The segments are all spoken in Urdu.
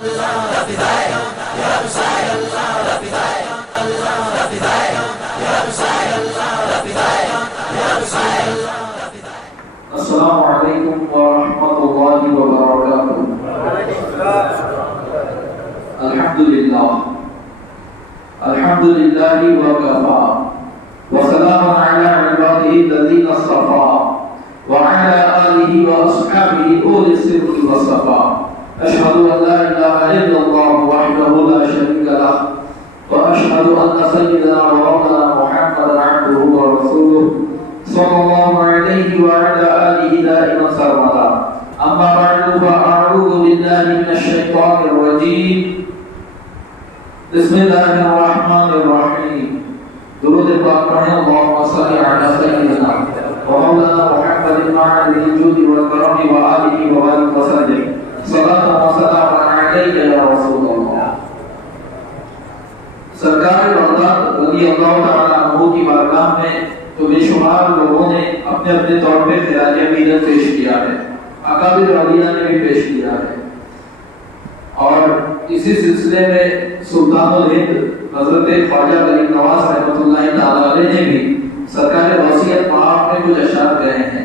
السلام علیکم ورحمۃ اللہ وبرکاتہ۔ الحمد للہ وکفا وسلام علی عبادہ الذین اصطفى وعلى آلہ واصحابہ اولي الصدق والصفا۔ اشہد ان لا الہ الا اللہ وحدہ لا شریک لہ واشہد ان سیدنا ومولانا محمدا عبدہ ورسولہ صلی اللہ علیہ وعلى آلہ دائما سرمدا۔ اما بعد فاعوذ باللہ من الشیطان الرجیم۔ بسم اللہ الرحمن الرحیم۔ درود پاک پڑھیں۔ اللہم صل علی سیدنا ومولانا محمد المعد الجود والکرم وآلہ وبارک وسلم صلاۃ وسلام علیک یا رسول اللہ۔ سرکار بغداد رضی اللہ تعالی عنہ کی بارگاہ میں تو بے شمار لوگوں نے اپنے اپنے طور پہ خراج عقیدت پیش کیا ہے، اکابر اولیاء نے بھی پیش کیا ہے، اور اسی سلسلے میں سلطان الہند حضرت خواجہ غریب نواز رحمۃ اللہ تعالی علیہ نے بھی سرکار وصیت محاف میں کچھ اشعار گئے ہیں۔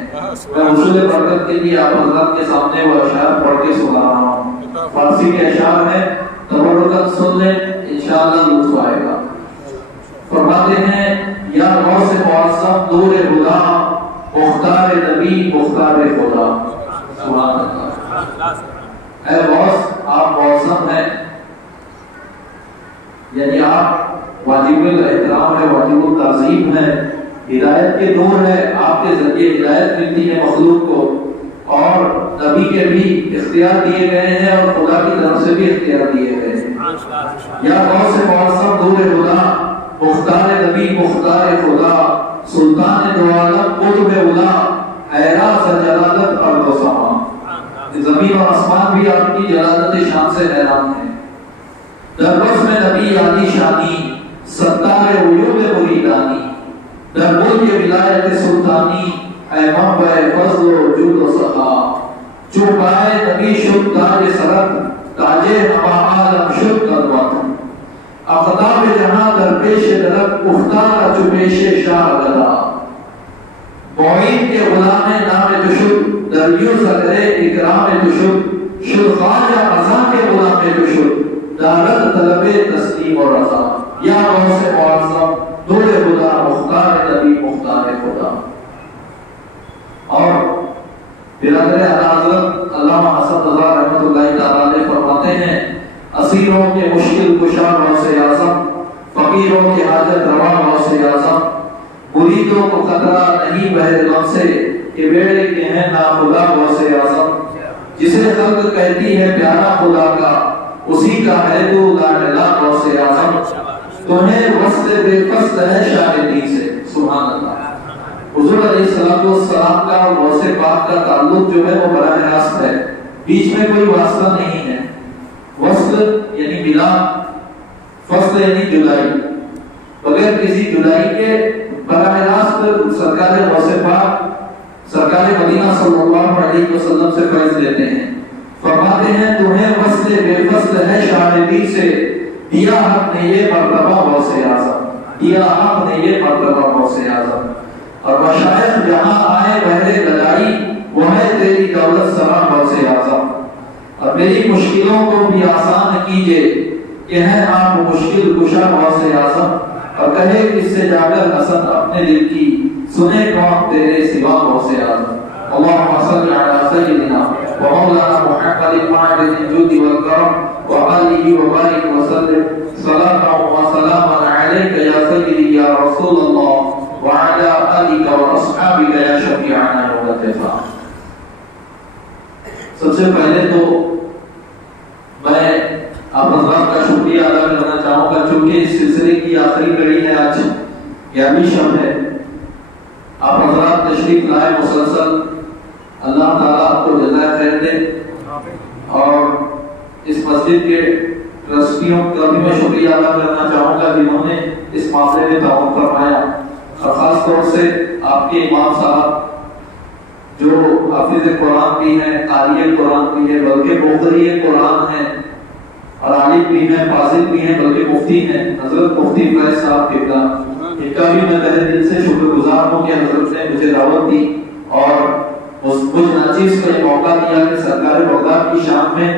میں حصول برکت کے لیے آپ حضرات کے سامنے وہ اشعار پڑھ کے سنا رہا ہوں۔ فارسی کے اشعار ہیں، تبرکت سن لیں، انشاءاللہ لطف آئے گا۔ فرماتے ہیں: یا غوث معظم نور خدا، مختار نبی مختار خدا۔ سبحان اللہ۔ اے غوث، آپ معظم ہیں، یعنی آپ واجب الاحترام ہے، واجب التعظیم ہے، ہدایت کے نور ہے، آپ کے ذریعے ہدایت ملتی ہے مخلوق کو، اور نبی کے بھی اختیار دیے گئے ہیں اور خدا کی طرف سے بھی اختیار دیے گئے ہیں۔ یا غوث معظم نور خدا، مختار نبی مختار خدا، سلطان دو عالم قطب اولا، حیران سے جلالت ارض و سما۔ زمین و آسمان بھی آپ کی جلالت شان سے حیران ہیں۔ در بزم نبی عالی شانی، ستار عیوب مریدانی، در ملک ولایت سلطانی، اے منبع فضل و جود و سخا۔ چون پائے نبی شد تاج سرت، تاج ہما عالم شد قدوت۔ اقدام جہاں در پیش درک، افتاد چو پیش شاہ گدا۔ معین کے غلام نام جو شد، در یوں صدر اکرام جو شد۔ شد خواجہ ازاں کے غلام جو شد، دارد طلب تسلیم و رضا۔ یا غوث معظم نور خدا، مختار نبی مختار خدا۔ اور برادر اعلیٰ حضرت علامہ حسن رضا رحمۃ اللہ تعالی علیہ فرماتے ہیں: اسیروں کے مشکل کشا غوث اعظم، فقیروں کے حاجت روا غوث اعظم۔ مریدوں کو خطرہ نہیں بحر غم سے، کہ بیڑے کے ہیں ناخدا غوث اعظم۔ جسے خلق کہتی ہے پیارا خدا کا، اسی کا ہے تو لاڈلا غوث اعظم۔ تمہیں وصل بے فصل ہے شاہدی سے۔ سبحان اللہ۔ حضور علیہ السلام کا اور غوث پاک کا تعلق جو ہے وہ براہ راست ہے، بیچ میں کوئی واسطہ نہیں ہے۔ وصل یعنی ملاپ، فصل یعنی جدائی، بغیر کسی جدائی کے براہ راست سرکار غوث پاک سرکار مدینہ صلی اللہ علیہ وسلم سے فیض لیتے ہیں۔ فرماتے ہیں: تمہیں وصل بے فصل ہے شاہدی سے، دیا حق نے یہ مرتبہ غوث اعظم، دیا حق نے یہ مرتبہ غوث اعظم۔ اور مشائخ جہاں آئے بہر گدائی، وہ ہے تیری دولت سرا غوث اعظم۔ اور میری مشکلوں کو بھی آسان کیجئے، کہ ہیں آپ مشکل کشا غوث اعظم۔ اور کہے کس سے جا کر حسن اپنے دل کی، سنے کون تیرے سوا غوث اعظم۔ اللہم صل علی سیدنا ومولانا محمد المعد الجود والکرم وآلہ وبارک وسلم صلاۃ وسلام علیک یا سیدی یا رسول اللہ وعلی آلک واصحابک یا شفیعنا یوم الدفاع۔ سب سے پہلے تو میں آپ حضرات کا شکریہ ادا کرنا چاہوں گا، چونکہ اس سلسلے کی آخری کڑی ہے، آج 11ویں شب ہے۔ آپ حضرات تشریف لائے مسلسل، اللہ تعالیٰ آپ کو جزائے خیر دے۔ اور اس مسجد کے ٹرسٹیوں کا بھی میں شکریہ ادا کرنا چاہوں گا جنہوں نے اس معاملے میں تعاون فرمایا، اور خاص طور سے آپ کے امام صاحب جو حافظ قرآن بھی ہیں، قاری قرآن بھی ہے، بلکہ مقری قرآن ہیں، عالم بھی ہیں، فاضل بھی ہیں، بلکہ مفتی ہیں، حضرت مفتی فیض صاحب قبلہ، ان کا بھی میں تہہ دل سے شکر گزار ہوں کہ حضرت نے مجھے دعوت دی اور مجھ ناچیز کو یہ موقع دیا کہ سرکار بغداد کی شام میں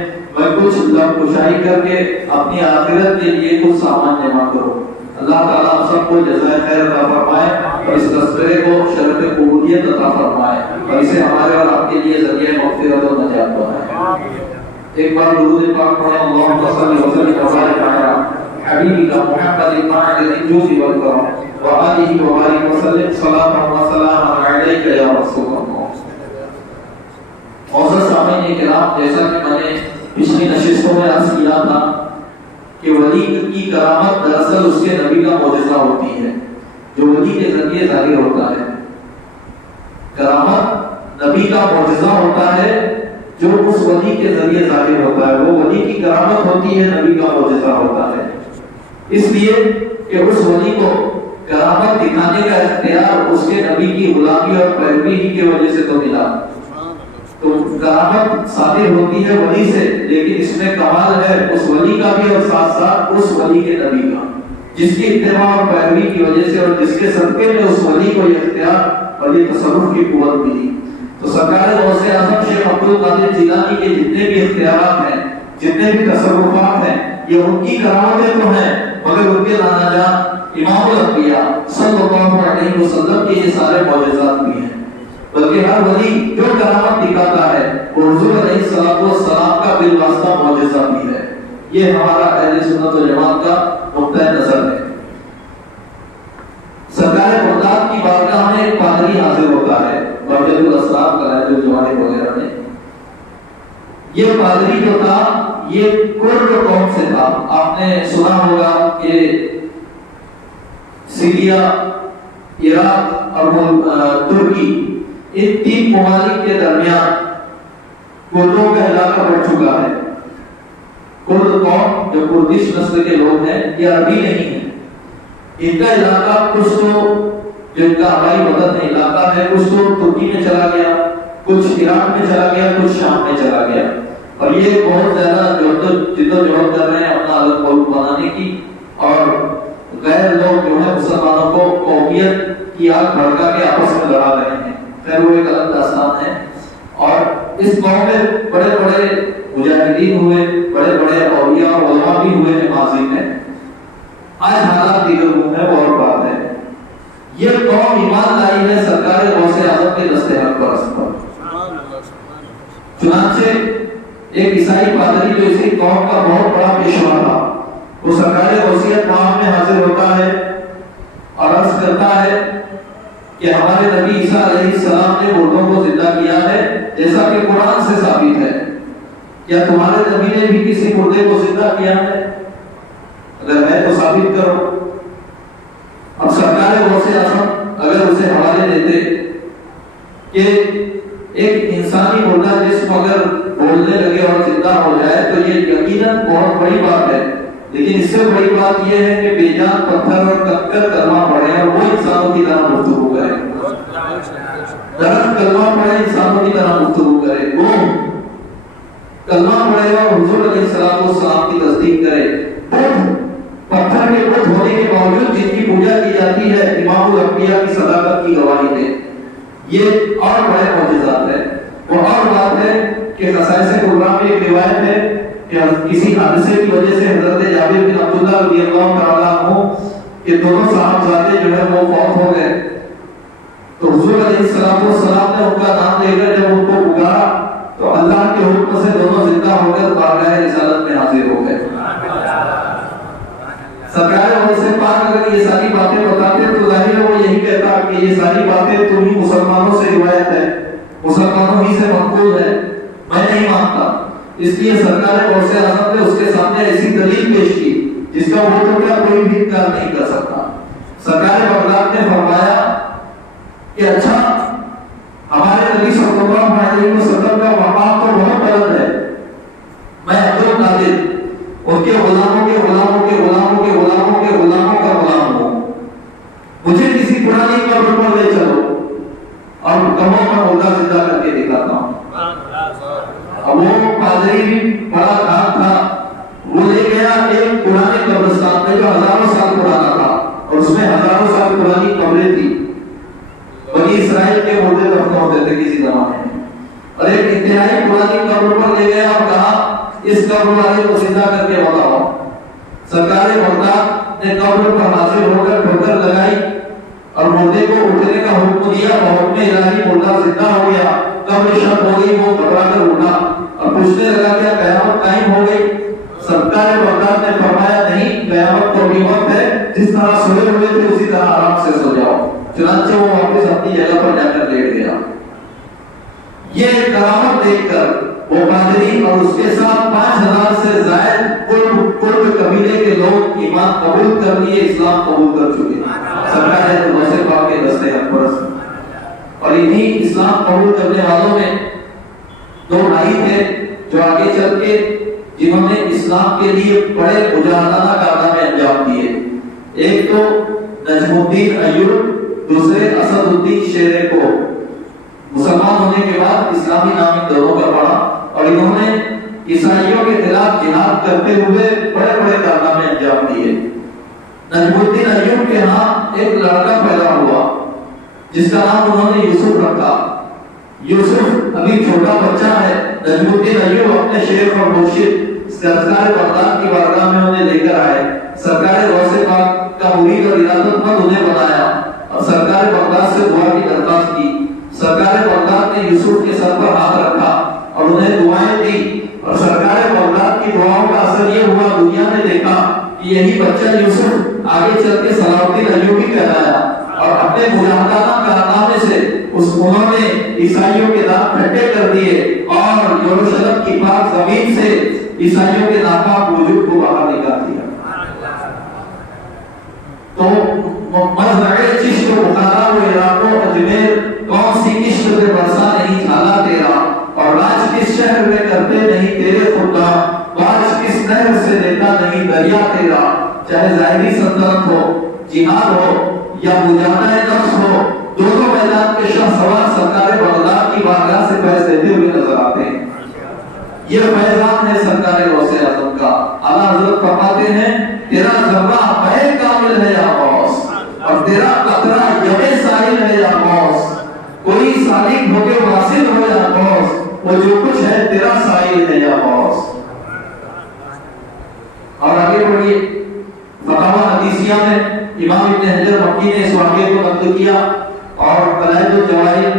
کچھ لب کشائی کر کے اپنی آخرت کے لیے کچھ سامان جمع کروں۔ اللہ تعالیٰ آپ سب کو جزائے خیر عطا فرمائے اور اس تذکرے کو شرف قبولیت عطا فرمائے اور اسے ہمارے اور آپ کے لیے ذریعہ مغفرت و نجات بنائے۔ ایک بار درود پاک پڑھیں، اللہم صلی وسلم وبارک علی حبیبک محمد الماعد الجود والکرم وآلہ وبارک وسلم صلاۃ و سلام علیک یا رسول اللہ۔ معزز سامعین کرام، جیسا کہ میں نے پچھلی نشستوں میں عرض کیا تھا کہ ولی کی کرامت دراصل اس کے نبی کا معجزہ ہوتی ہے جو ولی کے ذریعے ظاہر ہوتا ہے۔ کرامت نبی کا معجزہ ہوتا ہے جو اس ولی کے ذریعے ظاہر ہوتا ہے، وہ ولی کی کرامت ہوتی ہے، نبی کا معجزہ ہوتا ہے۔ اس لیے کہ اس ولی کو کرامت دکھانے کا اختیار اس کے نبی کی غلامی اور پیروی ہی کی وجہ سے تو ملا۔ تو کرامت صادر ہوتی ہے ولی سے، لیکن اس میں کمال ہے اس ولی کا بھی اور ساتھ ساتھ اس ولی کے نبی کا، جس کی اتباع اور پیروی کی وجہ سے اور جس کے صدقے میں اس ولی کو یہ اختیار اور یہ تصرف کی قوت ملی۔ تو سرکار غوث اعظم شیخ عبد القادر جیلانی کے جتنے بھی اختیارات ہیں، جتنے بھی تصرفات ہیں، یہ ان کی کرامتیں تو ہیں، مگر ان کے نانا جان امام الانبیاء صلی اللہ علیہ وسلم کے یہ سارے معجزات بھی ہیں۔ بلکہ ہر ولی جو کرامت دکھاتا ہے وہ حضور علیہ السلام کا بالواسطہ معجزہ بھی ہے۔ یہ ہمارا اہل سنت و جماعت کا نقطہ نظر ہے۔ سرکار بغداد کی بارگاہ میں ایک پادری حاضر ہوتا ہے، بحجت الاسرار قلائد الجواہر وغیرہ میں۔ یہ پادری جو تھا یہ کرد قوم سے تھا۔ آپ نے سنا ہوگا کہ سیریا، عراق اور ترکی، ان تین ممالک کے درمیان کردوں کا علاقہ بڑھ چکا ہے۔ کرد قوم جو کردش نسل کے لوگ ہیں، یہ عربی نہیں ہے، ان کا علاقہ کچھ تو جو ان کا ہوائی مدد علاقہ ہے، کچھ تو ترکی میں چلا گیا، کچھ عراق میں چلا گیا، کچھ شام میں چلا گیا، اور یہ بہت زیادہ جدوجہد کر رہے ہیں اپنا الگ ملک بنانے کی، اور غیر لوگ جو ہے مسلمانوں کو قومیت کی آگ بھڑکا کے آپس میں لڑا رہے ہیں۔ خیر وہ ایک الگ داستان ہے۔ اور اس قوم میں بڑے بڑے مجاہدین ہوئے، بڑے بڑے اولیاء اور علماء بھی ہوئے ہیں ماضی میں۔ آج حالات دیگر ہیں، وہ اور بات ہے۔ یہ قوم ایمان لائی ہے سرکار غوث اعظم کے دستے حق پرست پر۔ چنانچہ ایک عیسائی پادری جو اسی قوم کا بہت بڑا پیشوا تھا، وہ سرکار غوثیت مقام میں حاضر ہوتا ہے اور عرض کرتا ہے کہ ہمارے نبی عیسیٰ علیہ السلام نے مردوں کو زندہ کیا ہے جیسا کہ قرآن سے ثابت ہے، کیا تمہارے نبی نے بھی کسی مردے کو زندہ کیا ہے؟ اگر ہے تو ثابت کرو۔ اب سرکار غوث اعظم اگر اسے حوالے دیتے کہ ایک انسانی مردہ جسم اگر بولنے لگے اور زندہ ہو جائے تو یہ یقیناً بہت بڑی بات ہے، لیکن اس سے بڑی بات یہ ہے کہ بے جان پتھر اور کنکر کلمہ پڑھے اور وہ انسانوں کی طرح گفتگو کرے، درخت کلمہ پڑھے انسانوں کی طرح گفتگو کرے، وہ کلمہ پڑھے اور حضور علیہ السلام کی تصدیق کرے۔ پتھر کے بت ہونے کے باوجود جن کی پوجا کی جاتی ہے امام الانبیاء کی صداقت کی گواہی دے، یہ اور بڑے معجزات ہیں۔ وہ اور بات ہے کہ خصائص کبریٰ میں ایک روایت ہے کہ کسی حادثے کی وجہ سے حضرت جابر بن عبداللہ رضی اللہ تعالیٰ عنہ کے دونوں صاحبزادے جو ہے وہ فوت ہو گئے، تو حضور علیہ السلام نے ان کا نام لے کر جب ان کو پکارا تو اللہ کے حکم سے دونوں زندہ ہو کر بارگاہ رسالت میں حاضر ہو گئے۔ سرکار غوث پاک اگر یہ ساری باتیں بتاتے تو ظاہر ہے وہ یہی کہتا کہ یہ ساری باتیں تمہیں مسلمانوں سے روایت ہے، مسلمانوں ہی سے منقول ہے، میں نہیں مانتا۔ اس لیے سرکار غوث اعظم نے اس کے سامنے ایسی دلیل پیش کی جس کا وہ تو کیا کوئی بھی انکار نہیں کر سکتا۔ سرکار بغداد نے فرمایا کہ اچھا ہمارے نبی صلی اللہ علیہ وسلم کا مقام تو بہت بلند ہے، میں عبد القادر ان کے غلاموں کے غلاموں کے غلاموں کے غلاموں کے غلاموں کا غلام ہوں، مجھے کسی پرانی قبر پر لے چلو اور کموں میں مردہ زندہ کر کے دکھاتا ہوں۔ اب وہ پادری بھی بڑا کام تھا، وہ لے گیا الہی پرانی قبر پر لے گیا اور کہا اس قبر والے کو زندہ کر کے بتاؤ۔ سرکار بغداد نے قبر پر حاضر ہو کر ٹھوکر لگائی اور مردے کو اٹھنے کا حکم دیا، بحکم الہی مردہ زندہ ہو گیا، قبر شب ہو گئی، وہ گھبرا کر اٹھا اور پوچھنے لگا کیا قیامت قائم ہو گئی؟ سرکار بغداد نے فرمایا نہیں، قیامت تو ابھی وقت ہے، جس طرح سوئے ہوئے تھے اسی طرح آرام سے سو جاؤ۔ چنانچہ وہ واپس اپنی جگہ پر جا کر لیٹ گیا۔ یہ کرامت دیکھ کر وہ پادری اور اس کے ساتھ 5000 سے زائد قرب قبیلے کے لوگ ایمان قبول کر لیے، اسلام قبول کر چکے۔ سرکار غوث پاک کے دستے اکبر اور انہی اسلام قبول کرنے والوں میں 2 بھائی تھے جو آگے چل کے جنہوں نے اسلام کے لیے بڑے مجاہدانہ کارنامے انجام دیے۔ ایک تو نجم الدین ایوب، دوسرے اسد الدین شیرے کو مسلمان ہونے کے بعد اسلامی نام ان دونوں کا پڑھا اور انہوں نے عیسائیوں کے خلاف جہاد کرتے ہوئے بڑے بڑے کارنامے انجام دیے۔ نجم الدین ایوب کے ہاں ایک لڑکا پیدا ہوا جس کا نام انہوں نے یوسف رکھا۔ یوسف ابھی چھوٹا بچہ ہے۔ نجم الدین ایوب اپنے شیخ اور مرشد سرکار بغداد کی بارگاہ میں انہیں لے کر آئے۔ سرکار غوث پاک کا مرید اور ارادت مند انہیں بنایا اور سرکار بغداد سے دعا کی درخواست کی۔ سرکار بغداد نے یوسف کے سر پر ہاتھ رکھا اور انہیں دعائیں دی اور سرکار بغداد کی دعاؤں کا اثر یہ ہوا، دنیا نے دیکھا کہ یہی بچہ یوسف آگے چل کے صلاح الدین ایوبی کہلایا اور اپنے مجاہدانہ کارنامے سے انہوں نے عیسائیوں کے دانت پھٹے کر دیے اور یروشلم کی پاک زمین سے عیسائیوں کے ناپاک وجود کو باہر نکال دیا۔ تو مزرعے چشت و بخارا و عراق و اجمیر کون سی عشق سے برسا نہیں جھالا تیرا، اور راج کس شہر میں کرتے نہیں تیرے خدا، بارش کس نہر سے دیتا نہیں دریا تیرا۔ چاہے ظاہری سلطنت ہو، جہاد ہو یا مجاہدہ نفس ہو، دونوں میدان کے شہسوار سرکار بغداد کی بارگاہ سے فیض دیتے ہوئے نظر آتے ہیں۔ یہ فیضان ہے سرکار غوث اعظم کا۔ اعلیٰ حضرت فرماتے ہیں تیرا ذرہ بے کامل ہے یا غوث، اور تیرا قطرہ یمِ ساحل ہے یا غوث، کوئی سالک ہو کے واصل ہو یا غوث، وہ جو کچھ ہے تیرا ساحل ہے یا غوث۔ اور آگے بڑھیے، فتاوی حدیثیہ میں امام ابن حجر مکی نے اس واقعے کو نقل کیا اور قلائد الجواہر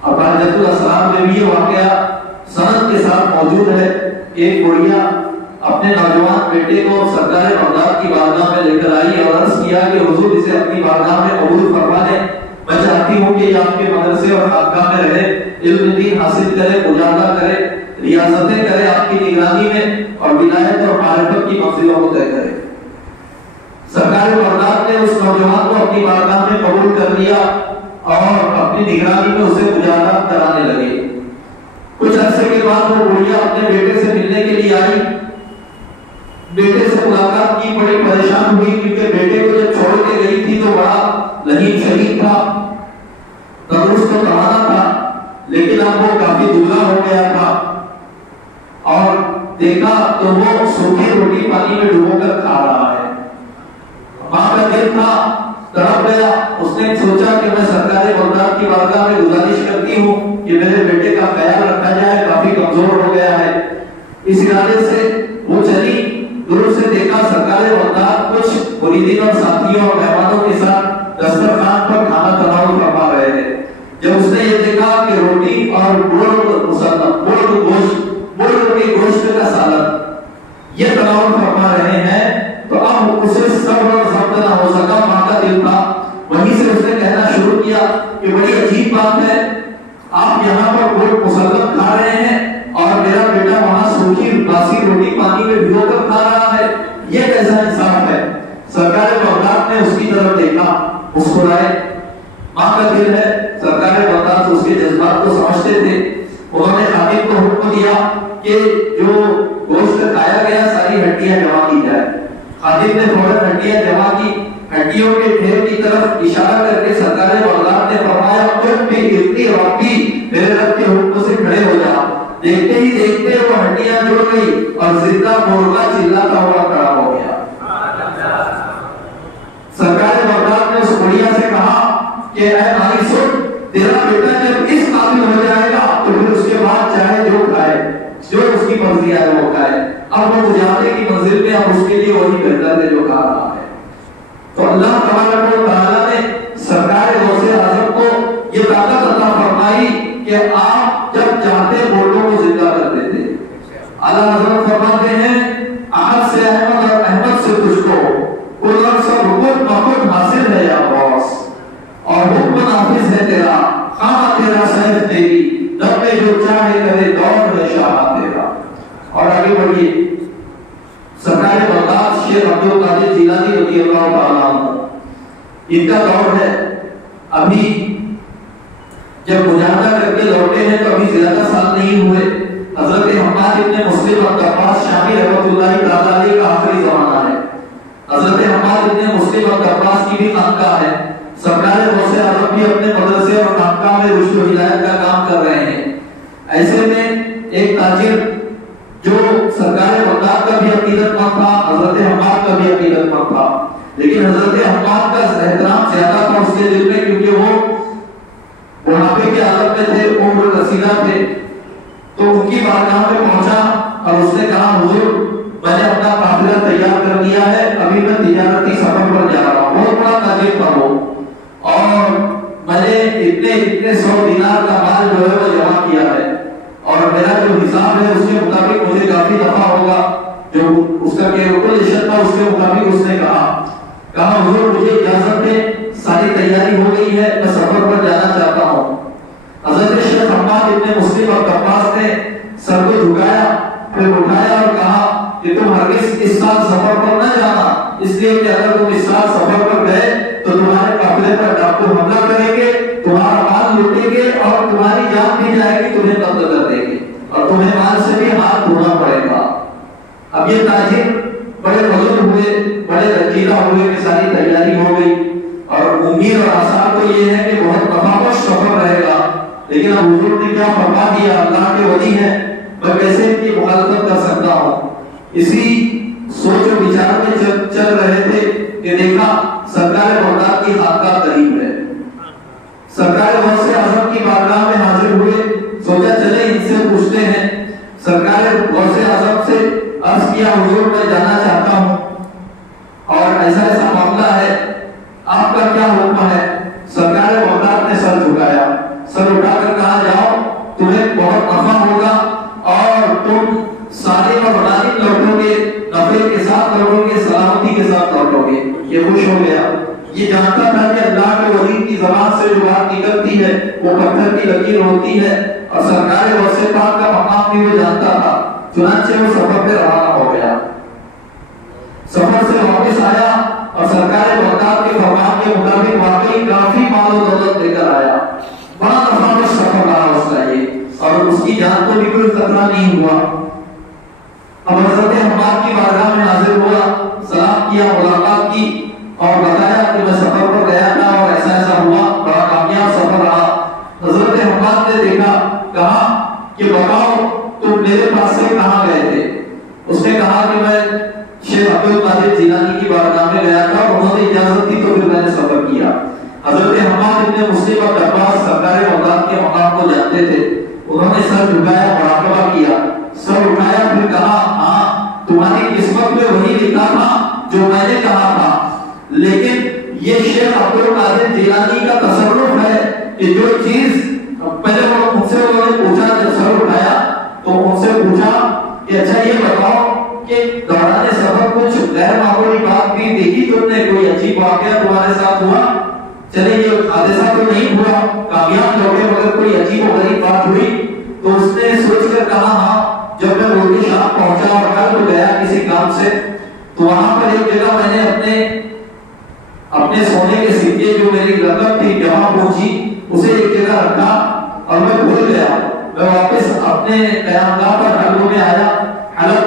اور بحجۃ الاسرار میں بھی یہ واقعہ سند کے ساتھ موجود ہے۔ ایک بڑھیا اپنے نوجوان بیٹے کو سرکار بغداد کی بارگاہ میں لے کر آئی اور عرض کیا کہ حضور اسے اپنی بارگاہ میں قبول فرما لیں، میں چاہتی ہوں کہ یہ آپ کے مدرسے اور خانقاہ میں رہے، علم دین حاصل کرے، مجاہدہ کرے، ریاستیں کرے آپ کی نگرانی میں اور ولایت اور معرفت کی منزلوں کو طے کرے۔ سرکار بغداد نے اس نوجوان کو اپنی بارگاہ میں قبول کر لیا اور اپنی نگرانی میں اسے مجاہدات کرانے لگے۔ کچھ عرصے کے بعد وہ بڑھیا اپنے بیٹے سے ملنے کے لیے آئی، بیٹے سے ملاقات کی، بڑی پریشان ہوئی کیونکہ بیٹے کو جب چھوڑ کے گئی تھی تو بڑا لہیم شہید تھا، تندرست و توانا تھا، لیکن اب وہ کافی دبلا ہو گیا تھا اور دیکھا تو وہ سوکھی روٹی پانی میں ڈبو کر کھا رہا ہے۔ ماں کا دل تھا، تڑپ گیا، اس نے سوچا کہ میں سرکار بغداد کی بارگاہ میں گزارش کرتی ہوں کہ میرے بیٹے کا خیال رکھا جائے، کافی کمزور ہو گیا ہے۔ اس ارادے سے وہ چلی، دور سے دیکھا سرکار بغداد کچھ مریدین اور ساتھیوں اور مہمانوں کے ساتھ دسترخوان پر کھانا تناول فرما رہے ہیں۔ جب اس نے یہ دیکھا کہ روٹی اور گوشت کا سالن یہ تناول فرما رہے ہیں تو اب اسے صبر اور ضبط نہ ہو سکا، ماں کا دل تھا، وہیں سے اس نے کہنا شروع کیا کہ بڑی عجیب بات ہے، آپ یہاں پر گوشت مسلم کھا رہے ہیں اور میرا بیٹا وہاں سوکھی باسی روٹی پانی میں بھگو کر کھا رہا ہے، یہ کیسا انصاف ہے؟ سرکار بغداد نے اس کی طرف دیکھا، مسکرائے، ماں کا دل ہے، سرکار بغداد اس کے جذبات کو سمجھتے تھے۔ انہوں نے خادم کو حکم دیا کہ جو گوشت کھایا گیا ساری ہڈیاں جمع کی جائے۔ خادم نے فوراً ہڈیاں جمع کی، ہڈیوں کے ڈھیر کی طرف اشارہ کر کے سرکار بغداد نے فرمایا تم بھی اتنی ربی میرے رب کے حکم سے کھڑے ہو جا۔ دیکھتے ہی دیکھتے وہ ہڈیاں جڑ گئی اور زندہ مرغا چلاتا ہوا کھڑا ہو گیا۔ سرکار بغداد نے اس بڑھیا سے کہا کہ اے بھائی سن، تیرا بیٹا جب اس قابل ہو جائے گا تو پھر اس کے بعد چاہے اور اس کے لیے وہی بہتر ہے جو کہا رہا ہے۔ تو اللہ تبارک و تعالیٰ نے سرکار غوث اعظم کو یہ طاقت عطا فرمائی کہ آپ جب چاہتے بولوں کو زندہ کر دیتے۔ اعلیٰ حضرت فرماتے ہیں احد سے احمد اور احمد سے تجھ کو کل سب حکم مقصد حاصل ہے یا غوث، اور حکم نافذ ہے تیرا، خواہ تیرا سیف تیری، رب میں جو چاہے کرے دور میں شاہ تیرا۔ اور آگے بڑھیے، سرکار بغداد شیخ عبد القادر جیلانی رضی اللہ تعالیٰ عنہ، ان کا دور ہے۔ ابھی جب مجاہدہ کر کے لوٹے ہیں تو ابھی زیادہ سال نہیں ہوئے۔ حضرت حماد ابن مسلم الدباس شامی رحمۃ اللہ تعالیٰ علیہ کا آخری زمانہ ہے۔ حضرت حماد ابن مسلم الدباس کی بھی خانقاہ ہے۔ سرکار غوث اعظم بھی اپنے مدرسے اور خانقاہ میں رشد و ہدایت کا کام کر رہے ہیں۔ ایسے میں ایک تاجر جو سرکار بغداد کا بھی عقیدت مند تھا، حضرت حماد کا بھی عقیدت مند تھا، لیکن حضرت حماد کا احترام زیادہ تھا اس کے دل میں، کیونکہ وہ بڑھاپے کے عالم میں تھے، عمر رسیدہ تھے۔ تو ان کی بارگاہ میں پہنچا اور اس نے کہا حضور میں نے اپنا قافلہ تیار کر لیا ہے، ابھی میں تجارتی سفر پر جا رہا ہوں۔ بہت بڑا تاجر تھا وہ، اور میں نے اتنے 100 دینار کا مال جو ہے وہ جمع کیا ہے، اور میرا جو حساب ہے اس کے مطابق مجھے کافی نفع ہوگا۔ جو اس کا کیلکولیشن تھا اس کے مطابق اس نے کہا حضور مجھے اجازت دیں، ساری تیاری ہو گئی ہے، میں سفر پر جانا چاہتا ہوں۔ حضرت شیخ حماد ابن مسلم الدباس نے سر کو جھکایا، پھر اٹھایا اور کہا کہ تم ہرگز اس سال سفر پر نہ جانا، اس لیے کہ اگر تم اس سال سفر پر گئے تو تمہارے قافلے پر ڈاکو حملہ کریں گے، تمہارا مال لوٹیں گے اور تمہاری جان بھی جائے گی، تمہیں قتل کر دیں گے اور تمہیں مال سے بھی ہاتھ دھونا پڑے گا۔ اب یہ تاجر بڑے بزرگ ہوئے، بڑے رنجیدہ ہوئے کہ ساری تیاری ہو گئی، اور امید اور آثار تو یہ ہے کہ بہت نفع سفر رہے گا، لیکن اب حضور نے کیا فرما دیا، اللہ کے ولی ہیں، میں کیسے ان کی مخالفت کر سکتا ہوں۔ اسی سوچ و بچار میں چل رہے تھے کہ دیکھا سرکار بغداد کی خانقاہ قریب ہے۔ سرکار غوث اعظم کی بارگاہ میں حاضر ہوئے، سوچا چلے ان سے پوچھتے ہیں۔ سرکار غوث اعظم سے عرض کیا حضور میں جانا چاہتا ہوں اور ایسا ایسا معاملہ ہے، آپ کا کیا حکم ہے؟ سرکار بغداد نے سر جھکایا، سر اٹھا کر کہا جاؤ تمہیں بہت نفع ہوگا اور تم سالم اور غانم لوٹو گے، نفع کے ساتھ لوٹو گے، سلامتی کے ساتھ لوٹو گے۔ یہ خوش ہو گیا، یہ جانتا تھا کہ اللہ کے ولی کی زبان سے جو بات نکلتی ہے وہ پتھر کی لکیر ہوتی ہے، اور سرکار غوث پاک کا مقام بھی وہ جانتا تھا۔ چنانچہ وہ سفر پہ روانہ ہو گیا، سفر سے واپس آیا اور سرکار بغداد کے فرمان کے مطابق واقعی کافی مال و دولت لے کر آیا۔ بڑا نفع سفر رہا اس کا یہ، اور اس کی جان کو بھی کوئی خطرہ نہیں ہوا۔ اب حضرت حماد کی بارگاہ میں حاضر ہوا، سلام کیا، ملاقات کی اور بتایا کہ میں سفر پر گیا تھا اور ایسا ایسا ہوا، بڑا کامیاب سفر رہا۔ حضرت حماد نے دیکھا، کہا کہ بتاؤ تم میرے پاس سے کہاں گئے تھے؟ اس نے کہا کہ میں شیخ عبد القادر جیلانی کی بارگاہ میں گیا تھا، انہوں نے اجازت دی تو پھر میں نے سفر کیا۔ حضرت حماد ابن مسلم الدباس سرکار بغداد کے مقام کو جانتے تھے، انہوں نے سر جھکایا، مراقبہ کیا، سر اٹھایا، پھر کہا ہاں تمہاری قسمت میں وہی لکھا تھا جو میں نے کہا تھا، لیکن یہ شیخ عبد القادر جیلانی کا تصرف ہے کہ جو چیز پہلے ان سے انہوں نے پوچھا، جب سر اٹھایا تو ان سے پوچھا کہ اچھا یہ بتاؤ کہ دوران سفر کچھ غیر معمولی بات بھی دیکھی تم نے، کوئی عجیب واقعہ تمہارے ساتھ ہوا؟ چلے یہ حادثہ تو نہیں ہوا، کامیاب لوٹے، مگر کوئی عجیب و غریب بات ہوئی؟ تو اس نے سوچ کر کہا ہاں، جب میں ملک شام پہنچا اور کل گیا کسی کام سے، تو وہاں پر ایک جگہ میں نے اپنے سونے کے سکے جو میری رقم تھی جمع پہنچی، اسے ایک جگہ رکھا اور میں بھول گیا۔ میں واپس اپنے قیامگاہ پر حلب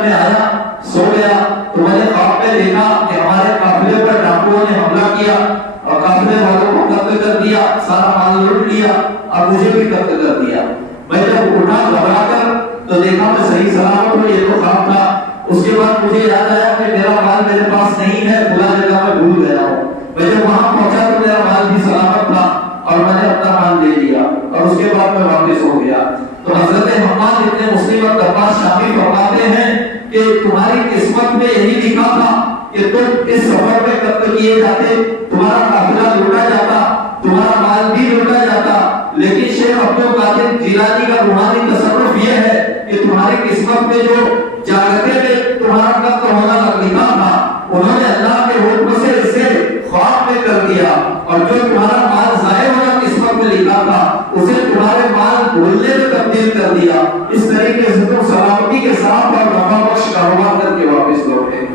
میں آیا، سو گیا، تو میں نے خواب میں دیکھا کہ ہمارے قافلے پر ڈاکوؤں نے حملہ کیا اور قافلے والوں کو قتل کر دیا، سارا مال لوٹ لیا اور مجھے بھی قتل کر دیا۔ میں جب اٹھا گھبرا کر تو دیکھا میں صحیح سلامت ہوں، یہ تو خواب تھا۔ اس کے بعد مجھے یاد آیا کہ میرا مال میرے پاس نہیں ہے، بلا جگہ میں بھول گیا ہوں۔ میں جب وہاں پہنچا تو میرا مال بھی سلامت تھا اور میں نے اپنا مال لے لیا اور اس کے بعد میں واپس ہو گیا۔ تو حضرت حماد ابن مسلم الدباس شامی فرماتے ہیں کہ تمہارے تمہاری قسمت میں یہی لکھا تھا کہ تم اس سفر میں قتل کیے جاتے، تمہارا قافلہ لوٹا جاتا، تمہارا مال بھی لوٹا جاتا، لیکن شیخ عبد القادر جیلانی کا روحانی تصرف یہ ہے کہ تمہاری قسمت میں جو جاگتے میں تمہارا قتل ہونا لکھا تھا، انہوں نے اللہ کے حکم سے اسے خواب میں کر دیا، اور جو تمہارا مال ضائع ہونا قسمت میں لکھا تھا اسے تمہارے مال بھولنے میں تبدیل کر دیا۔ اس طریقے سے تم سلامتی کے ساتھ اور نفع بخش کاروبار کر کے واپس لوٹے۔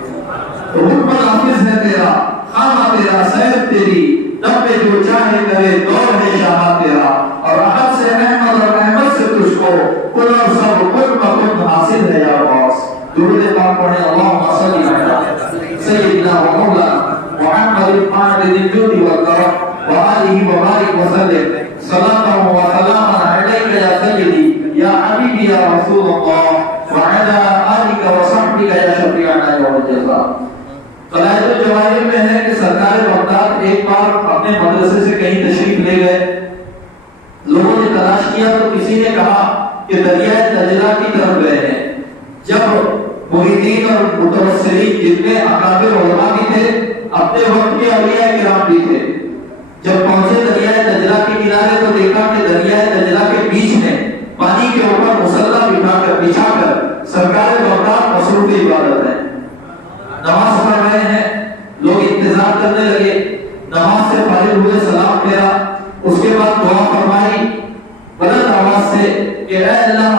تو حکم نافذ ہے تیرا، خامہ تیرا، سیب تیری، دم میں جو چاہے کرے، دور ہے شاہ تیرا، اور احد سے احمد اور احمد سے تجھ کو کل اور سب کل مکن حاصل ہے یا باس۔ درود پاک پڑھیں، اللہم صلی علی سیدنا و مولانا محمد القائد الجود والکرم وآلہ وبارک وسلم صلاة و سلاما علیک یا سیدی یا حبیبی یا رسول اللہ وعلی آلک و صحبک یا شفیعنا یوم الجزا۔ قلائد الجواہر میں ہے کہ سرکار بغداد ایک بار اپنے مدرسے سے کہیں تشریف لے گئے، لوگوں نے تلاش کیا تو کسی نے کہا کہ دریائے دجلہ کی طرف گئے ہیں۔ جب مریدین اور متوسلین جتنے اکابر علماء بھی تھے، اپنے وقت کے اولیاء کرام بھی تھے، جب پہنچے دریائے دجلہ کے کنارے تو دیکھا کہ دریائے دجلہ کے بیچ میں پانی کے اوپر مصلا بچھا کر سرکار بغداد مصروف عبادت ہے، نماز پڑھ رہے ہیں۔ لوگ انتظار کرنے لگے، نماز سے فارغ ہوئے، سلام پھیرا، اس کے بعد دعا فرمائی بلند آواز سے کہ اے اللہ،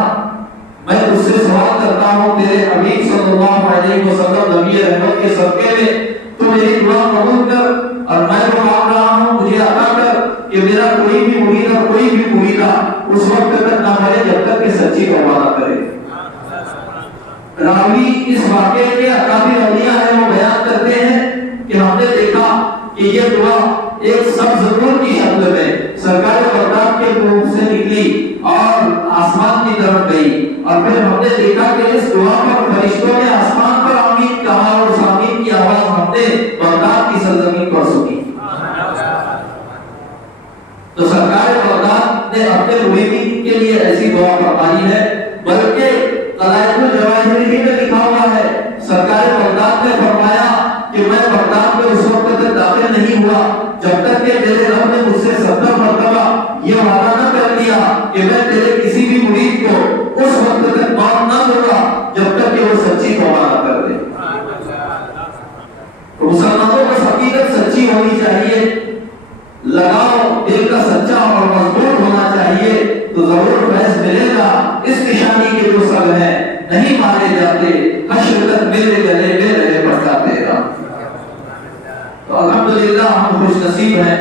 میں تجھ سے سوال کرتا ہوں تیرے حبیب صلی اللہ علیہ وسلم نبی رحمت کے صدقے میں تو میری دعا قبول کر، اور میں جو مانگ رہا ہوں مجھے عطا کر کہ میرا کوئی بھی مرید اور کوئی بھی مریدہ اس وقت تک نہ مرے جب تک کہ سچی توبہ نہ کرے۔ راوی اس واقعے کے اکابر اولیاء ہیں، وہ بیان کرتے ہیں کہ ہم نے دیکھا کہ یہ دعا ایک سبز نور کی شکل میں سرکار بغداد کے منہ سے نکلی اور آسمان کی طرف گئی، اور پھر ہم نے دیکھا کہ اس دعا پر فرشتوں نے آسمان پر آمین کہا، اور اس آمین کی آواز ہم نے بغداد کی سرزمین پر سنی۔ تو سرکار بغداد نے اپنے مریدین کے لیے ایسی دعا فرمائی ہے، بلکہ قلائد الجواہر ہی میں لکھا ہوا ہے، سرکار بغداد نے فرمایا کہ میں بغداد میں اس وقت تک داخل نہیں ہوا جب تک کہ میرے رب نے مجھ سے 70 مرتبہ یہ وعدہ نہ کر دیا کہ میں تیرے کسی بھی مرید کو اس وقت تک معاف نہ دوں گا جب تک کہ وہ سچی توبہ نہ کر دے۔ تو مسلمانوں کو حقیقت سچی ہونی چاہیے، لگاؤ دل کا سچا اور مضبوط ہونا چاہیے، تو ضرور فیض ملے گا۔ اس نشانی کے جو سب ہیں نہیں مارے جاتے، حشر تک میرے گلے میں رہے پڑھاتے گا۔ تو الحمدللہ ہم خوش نصیب ہیں،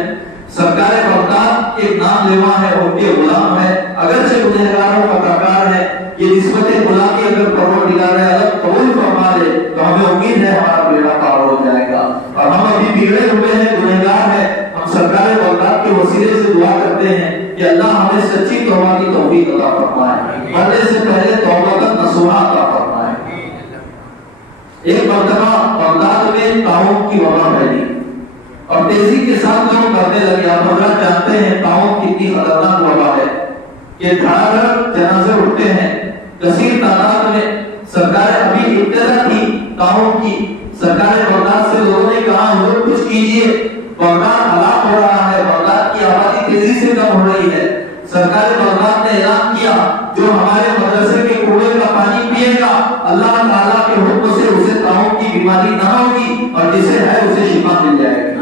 سرکار بغداد ایک نام لیوا ہے، ان کے غلام ہے، اگرچہ گنہگاروں کا کاکار ہے، یہ نسبت غلامی اگر پروردگار الگ قبول فرما لے تو ہمیں امید ہے ہمارا بیڑا پار ہو جائے گا، اور ہم ابھی بگڑے ہوئے ہیں، گنہگار ہیں، ہم سرکار بغداد کے وسیلے سے دعا کرتے ہیں کہ اللہ ہمیں سچی توبہ کی توفیق عطا فرمائے، مرنے سے پہلے توبہ نصوحہ عطا فرمائے۔ ایک مرتبہ بغداد میں طاعون کی وبا پھیلی اور تیزی کے ساتھ لوگ مرنے لگے۔ آپ حضرات جانتے ہیں طاعون کتنی خطرناک وبا ہے کہ دھڑا دھڑ جنازے اٹھتے ہیں کثیر تعداد میں۔ سرکار ابھی ابتدا تھی طاعون کی، سرکار بغداد سے لوگوں نے کہا حضور کچھ کیجئے، بغداد ہلاک ہو رہا ہے، بغداد کی آبادی تیزی سے کم ہو رہی ہے۔ سرکار بغداد نے اعلان کیا جو ہمارے مدرسے کے کنویں کا پانی پیے گا اللہ تعالیٰ کے حکم سے اسے طاعون کی بیماری نہ ہوگی، اور جسے ہے اسے شفا مل جائے گی۔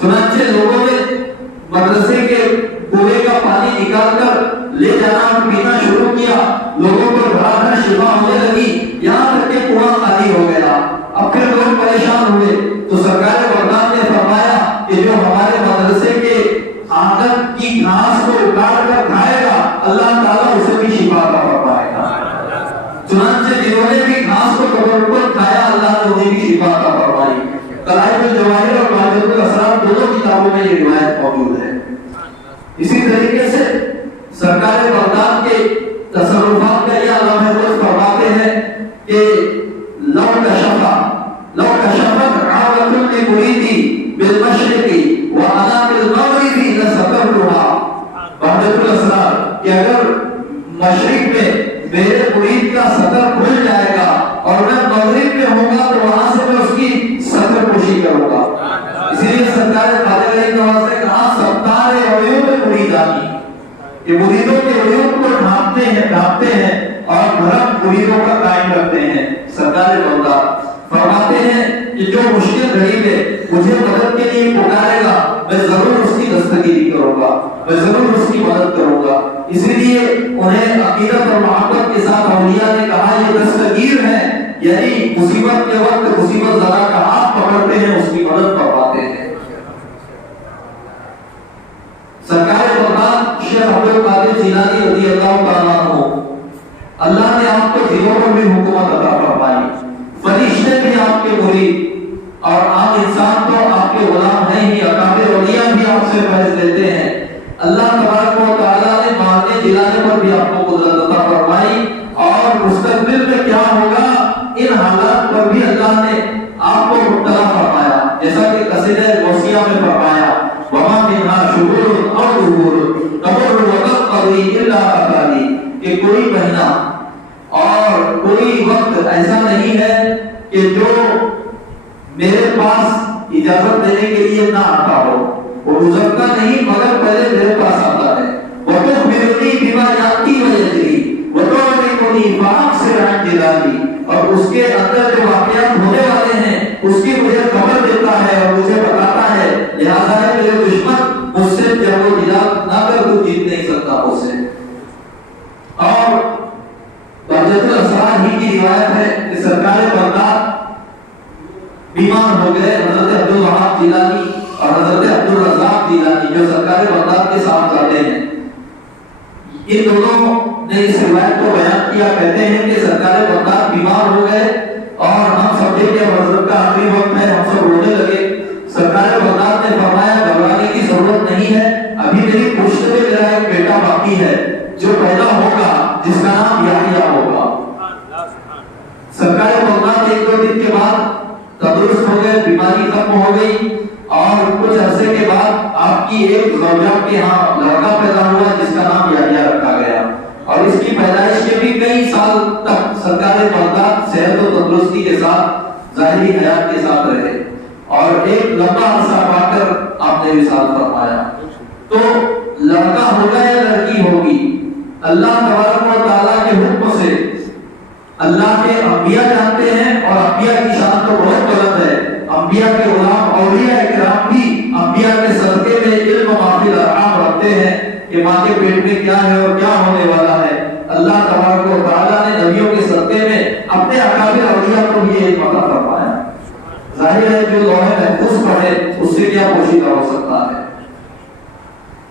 چنانچہ لوگوں نے مدرسے کے کنویں کا پانی نکال کر لے جانا اور پینا شروع کیا، لوگوں کو دھڑا دھڑ شفا ہونے لگی، یہاں تک کہ کنواں خالی ہو گیا۔ اب پھر لوگ پریشان ہوئے تو سرکار بغداد نے فرمایا کہ جو ہمارے مدرسے کے آنگن کی گھاس کو اکاڑ کر کھائے گا اللہ تعالیٰ اسے بھی شفا عطا فرمائے گا۔ چنانچہ جنہوں نے بھی گھاس کو تبرک کھایا اللہ نے انہیں بھی شفا عطا فرمائی۔ قلائد الجواہر اور ماجد الاسرار دونوں کتابوں میں یہ روایت موجود ہے۔ اسی طریقے سے سرکار بغداد کے تصرفات کا یہ علامہ محفوظ فرماتے ہیں کہ لو کشفت عورت لمریدی بالمشرقی وانا بالمغربی لسترتها۔ ماجد الاسرار کہ اگر مشرق میں میرے مرید کا سطر کھل جائے گا مریدوں کا قائم رکھتے ہیں۔ سرکار بغداد فرماتے ہیں کہ جو مشکل گھڑی میں مجھے مدد کے لیے پکارے گا میں ضرور اس کی دستگیری کروں گا، میں ضرور اس کی مدد کروں گا۔ اسی لیے انہیں عقیدت اور محبت کے ساتھ اولیاء نے کہا یہ دستگیر ہے، یعنی مصیبت کے وقت مصیبت زدہ کا ہاتھ پکڑتے ہیں، اس کی مدد فرماتے ہیں۔ سرکار بغداد شیخ عبد القادر جیلانی رضی اللہ تعالیٰ عنہ، اللہ نے آپ کو دلوں پر بھی حکومت عطا فرمائی، فرشتے بھی آپ کے مرید اور عام انسان تو آپ کے غلام ہیں ہی، اکابر اولیاء بھی آپ سے فیض لیتے ہیں۔ اللہ تبارک و تعالیٰ نے مارنے جلانے پر بھی آپ کو قدرت عطا فرمائی، اور مستقبل میں کیا ہوگا ان حالات پر بھی اللہ نے آپ کو مبتلا فرمایا، جیسا کہ قصیدہ غوثیہ میں فرمایا وَمَا مِنْهَا شُهُورٌ أَوْ دُهُورٌ تَمُرُّ وَتَنْقَضِي إِلَّا أَتَانِي، کہ کوئی مہینہ اور کوئی وقت ایسا نہیں ہے کہ جو میرے پاس اجازت دینے کے لیے نہ آتا ہو، وہ گزرتا نہیں مگر پہلے میرے پاس آتا ہے۔ وَتُخْبِرُنِي بِمَا يَأْتِي وَيَجْرِي وَتُعْلِمُنِي فَأَبْصِرْ عَنْ جِلَالِي، اور اس کے اندر جو واقعات ہونے والے ہیں اس کی مجھے خبر دیتا ہے اور مجھے بتاتا ہے، لہذا ہے میرے دشمن مجھ سے جب وہ جلال نہ کر تو جیت نہیں سکتا مجھ سے۔ اور بحجت الاسرار ہی کی روایت ہے کہ سرکار بغداد بیمار ہو گئے، حضرت عبدالوہاب جیلانی اور حضرت عبدالرزاق جیلانی جو سرکار بغداد کے ساتھ جاتے ہیں، ان دونوں نے اس روایت کو بیان کیا، کہتے ہیں کہ سرکار بغداد بیمار ہو گئے اور ہم سمجھے کہ حضرت کا آخری وقت ہے، ہم سب رونے لگے۔ سرکار بغداد نے فرمایا گھبرانے کی ضرورت نہیں ہے، ابھی میری پشت میں میرا ایک بیٹا باقی ہے جو پیدا ہوگا جس کا نام یحییٰ ہوگا۔ سرکار بغداد ایک دو دن کے بعد تندرست ہو گئے، بیماری ختم ہو گئی، اور کچھ عرصے کے بعد آپ کی ایک زوجہ کے ہاں لڑکا پیدا ہوا جس کا نام یحییٰ رکھا گیا، اور اس کی پیدائش کے بھی کئی سال تک سرکار بغداد صحت و تندرستی کے ساتھ ظاہری حیات کے ساتھ رہے، اور ایک لمبا عرصہ پا کر آپ نے وصال فرمایا۔ تو لڑکا ہوگا یا لڑکی ہوگی، اللہ تبارک و تعالیٰ کے حکم سے اللہ کے انبیاء جانتے ہیں، اور انبیاء کی شان تو بہت بلند ہے۔ انبیاء کے غلام اولیاء اکرام بھی انبیاء کے صدقے میں علم معافی الارحام رکھتے ہیں کہ ماں کے پیٹ میں کیا ہے اور کیا ہونے والا ہے۔ اللہ تبارک و تعالیٰ نے نبیوں کے صدقے میں اپنے اکابر اولیاء کو بھی یہ عطا فرمایا۔ ظاہر ہے جو لوح محفوظ پڑھے اس سے کیا پوشیدہ ہو سکتا ہے۔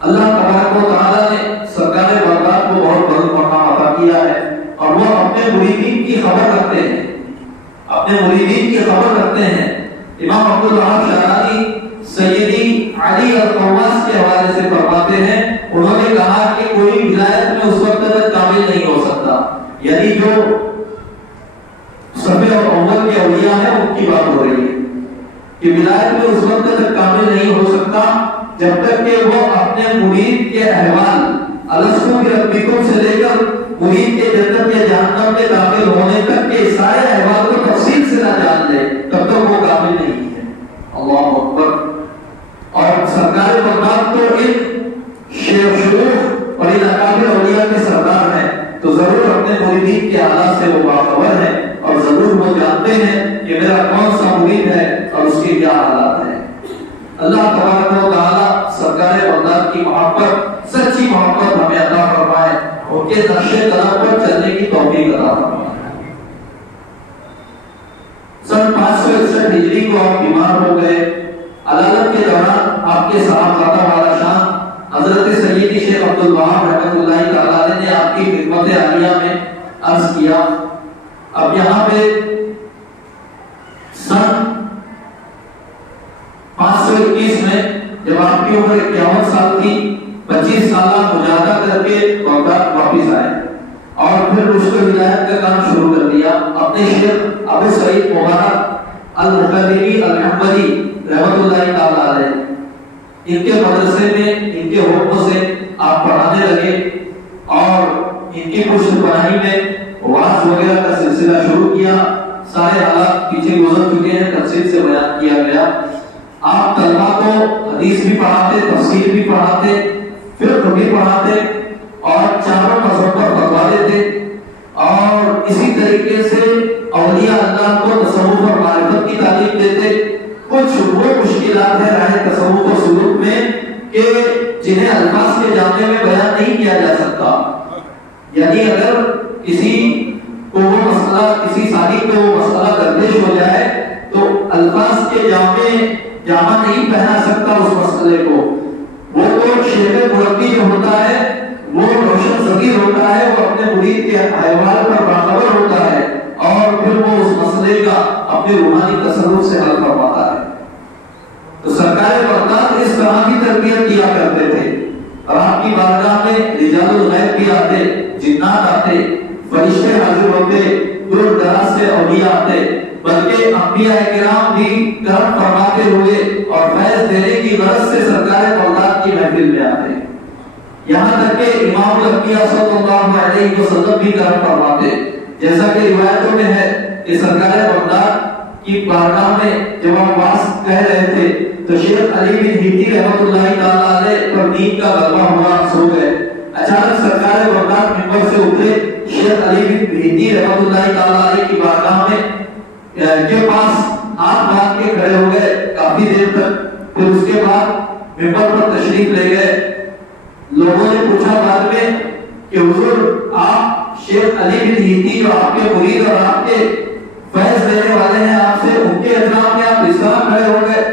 اللہ تبارک و تعالیٰ نے سرکار بغداد کو بہت بلند مقام عطا کیا ہے، اور وہ اپنے مریدین کی خبر رکھتے ہیں، اپنے مریدین کی خبر رکھتے ہیں۔ امام عبدالوہاب شعرانی سیدی علی الخواص کے حوالے سے فرماتے ہیں، انہوں نے کہا کہ کوئی ولایت میں اس وقت تک کامل نہیں ہو سکتا، یعنی جو صف اول کے اولیاء ہیں ان کی بات ہو رہی ہے کہ ولایت میں اس وقت تک کامل نہیں ہو سکتا جب تک کہ وہ اپنے مرید کے احوال الستو بربکم سے لے کر مرید کے جنت یا جہنم میں داخل ہونے تک کے سارے احوال کو تفصیل سے نہ جان لے، تب تک وہ کامل نہیں ہے۔ اللہ اکبر۔ اور سرکار بغداد تو ان شیوخ اور ان اکابر اولیاء کے سردار ہیں، تو ضرور اپنے مریدین کے حالات سے وہ باخبر ہیں، اور ضرور وہ جانتے ہیں کہ میرا کون سا مرید ہے اور اس کے کیا حالات ہیں۔ اللہ تبارک و تعالیٰ سرکار بغداد کی محبت، سچی محبت ہمیں عطا فرمائے، ان کے نقش قدم پر چلنے کی توفیق عطا فرمائے۔ سن 561 ہجری کو آپ بیمار ہو گئے۔ علالت کے دوران آپ کے صاحبزادہ والا شان حضرت سیدی شیخ عبدالوہاب رحمۃ اللہ تعالی نے آپ کی خدمت عالیہ میں عرض کیا۔ اب یہاں پہ سن 521 میں جب آپ کی عمر 51 سال تھی، 25 سالہ مجاہدہ کر کے بغداد واپس آئے، اور پھر اس کو ہدایت کا کام شروع کر دیا۔ اپنے شیخ ابو سعید مبارک المقدمی الحنبلی رحمۃ اللہ تعالی علیہ، ان کے مدرسے میں ان کے حکم سے آپ پڑھانے لگے، اور ان کی پشت پناہی میں واعظ وغیرہ کا سلسلہ شروع کیا۔ سارے حالات پیچھے گزر چکے ہیں، تفصیل سے بیان کیا گیا۔ آپ طلبہ کو حدیث بھی پڑھاتے، تفسیر بھی پڑھاتے، فقہ بھی پڑھاتے، اور چاروں مذہب پر فتویٰ دیتے، اور اسی طریقے سے اولیاء اللہ کو تصوف اور معرفت کی تعلیم دیتے. کچھ وہ مشکلات ہیں راہ تصوف و سلوک میں کہ جنہیں الفاظ کے جامع میں بیان نہیں کیا جا سکتا. یعنی اگر کسی کو وہ مسئلہ، کسی سالک کو وہ مسئلہ درپیش ہو جائے تو الفاظ کے جامع نہیں پہنا سکتا اس مسئلے کو. وہ تو شیخ مربی جو ہوتا ہے وہ روشن ضمیر ہوتا ہے، وہ اپنے مرید کے احوال پر باخبر ہوتا ہے اور پھر وہ اس مسئلے کا اپنے روحانی تصرف سے حل کرواتا ہے. تو سرکار بغداد اس طرح کی تربیت کیا کرتے تھے. اور آپ کی بارگاہ میں رجال الغیب بھی آتے، جنات آتے، فرشتے حاضر ہوتے، دور دراز سے اولیاء آتے، بلکہ انبیاء کرام بھی کرم فرماتے ہوئے اور فیض دینے کی غرض سے سرکار بغداد کی محفل میں آتے. یہاں تک کہ امام الانبیاء صلی اللہ علیہ وسلم بھی کرم فرماتے. جیسا کہ روایتوں میں ہے کہ سرکار بغداد کی بارگاہ میں جب آپ واس کہہ رہے تھے تو شیخ علی بن ہیتی رحمۃ اللہ تعالی علیہ پر نیند کا غلبہ ہوا، سو گئے. اچانک سرکار بغداد منبر سے اترے، شیخ علی بن ہیتی رحمۃ اللہ تعالی علیہ کی بارگاہ میں کے پاس ہاتھ باندھ کے کھڑے ہو گئے کافی دیر تک. پھر اس کے بعد منبر پر تشریف لے گئے. لوگوں نے پوچھا بعد میں کہ حضور آپ شیخ علی بن ہیتی جو آپ کے مرید اور آپ کے فیض دینے والے ہیں، آپ سے ان کے احترام میں آپ اس طرح کھڑے ہو گئے.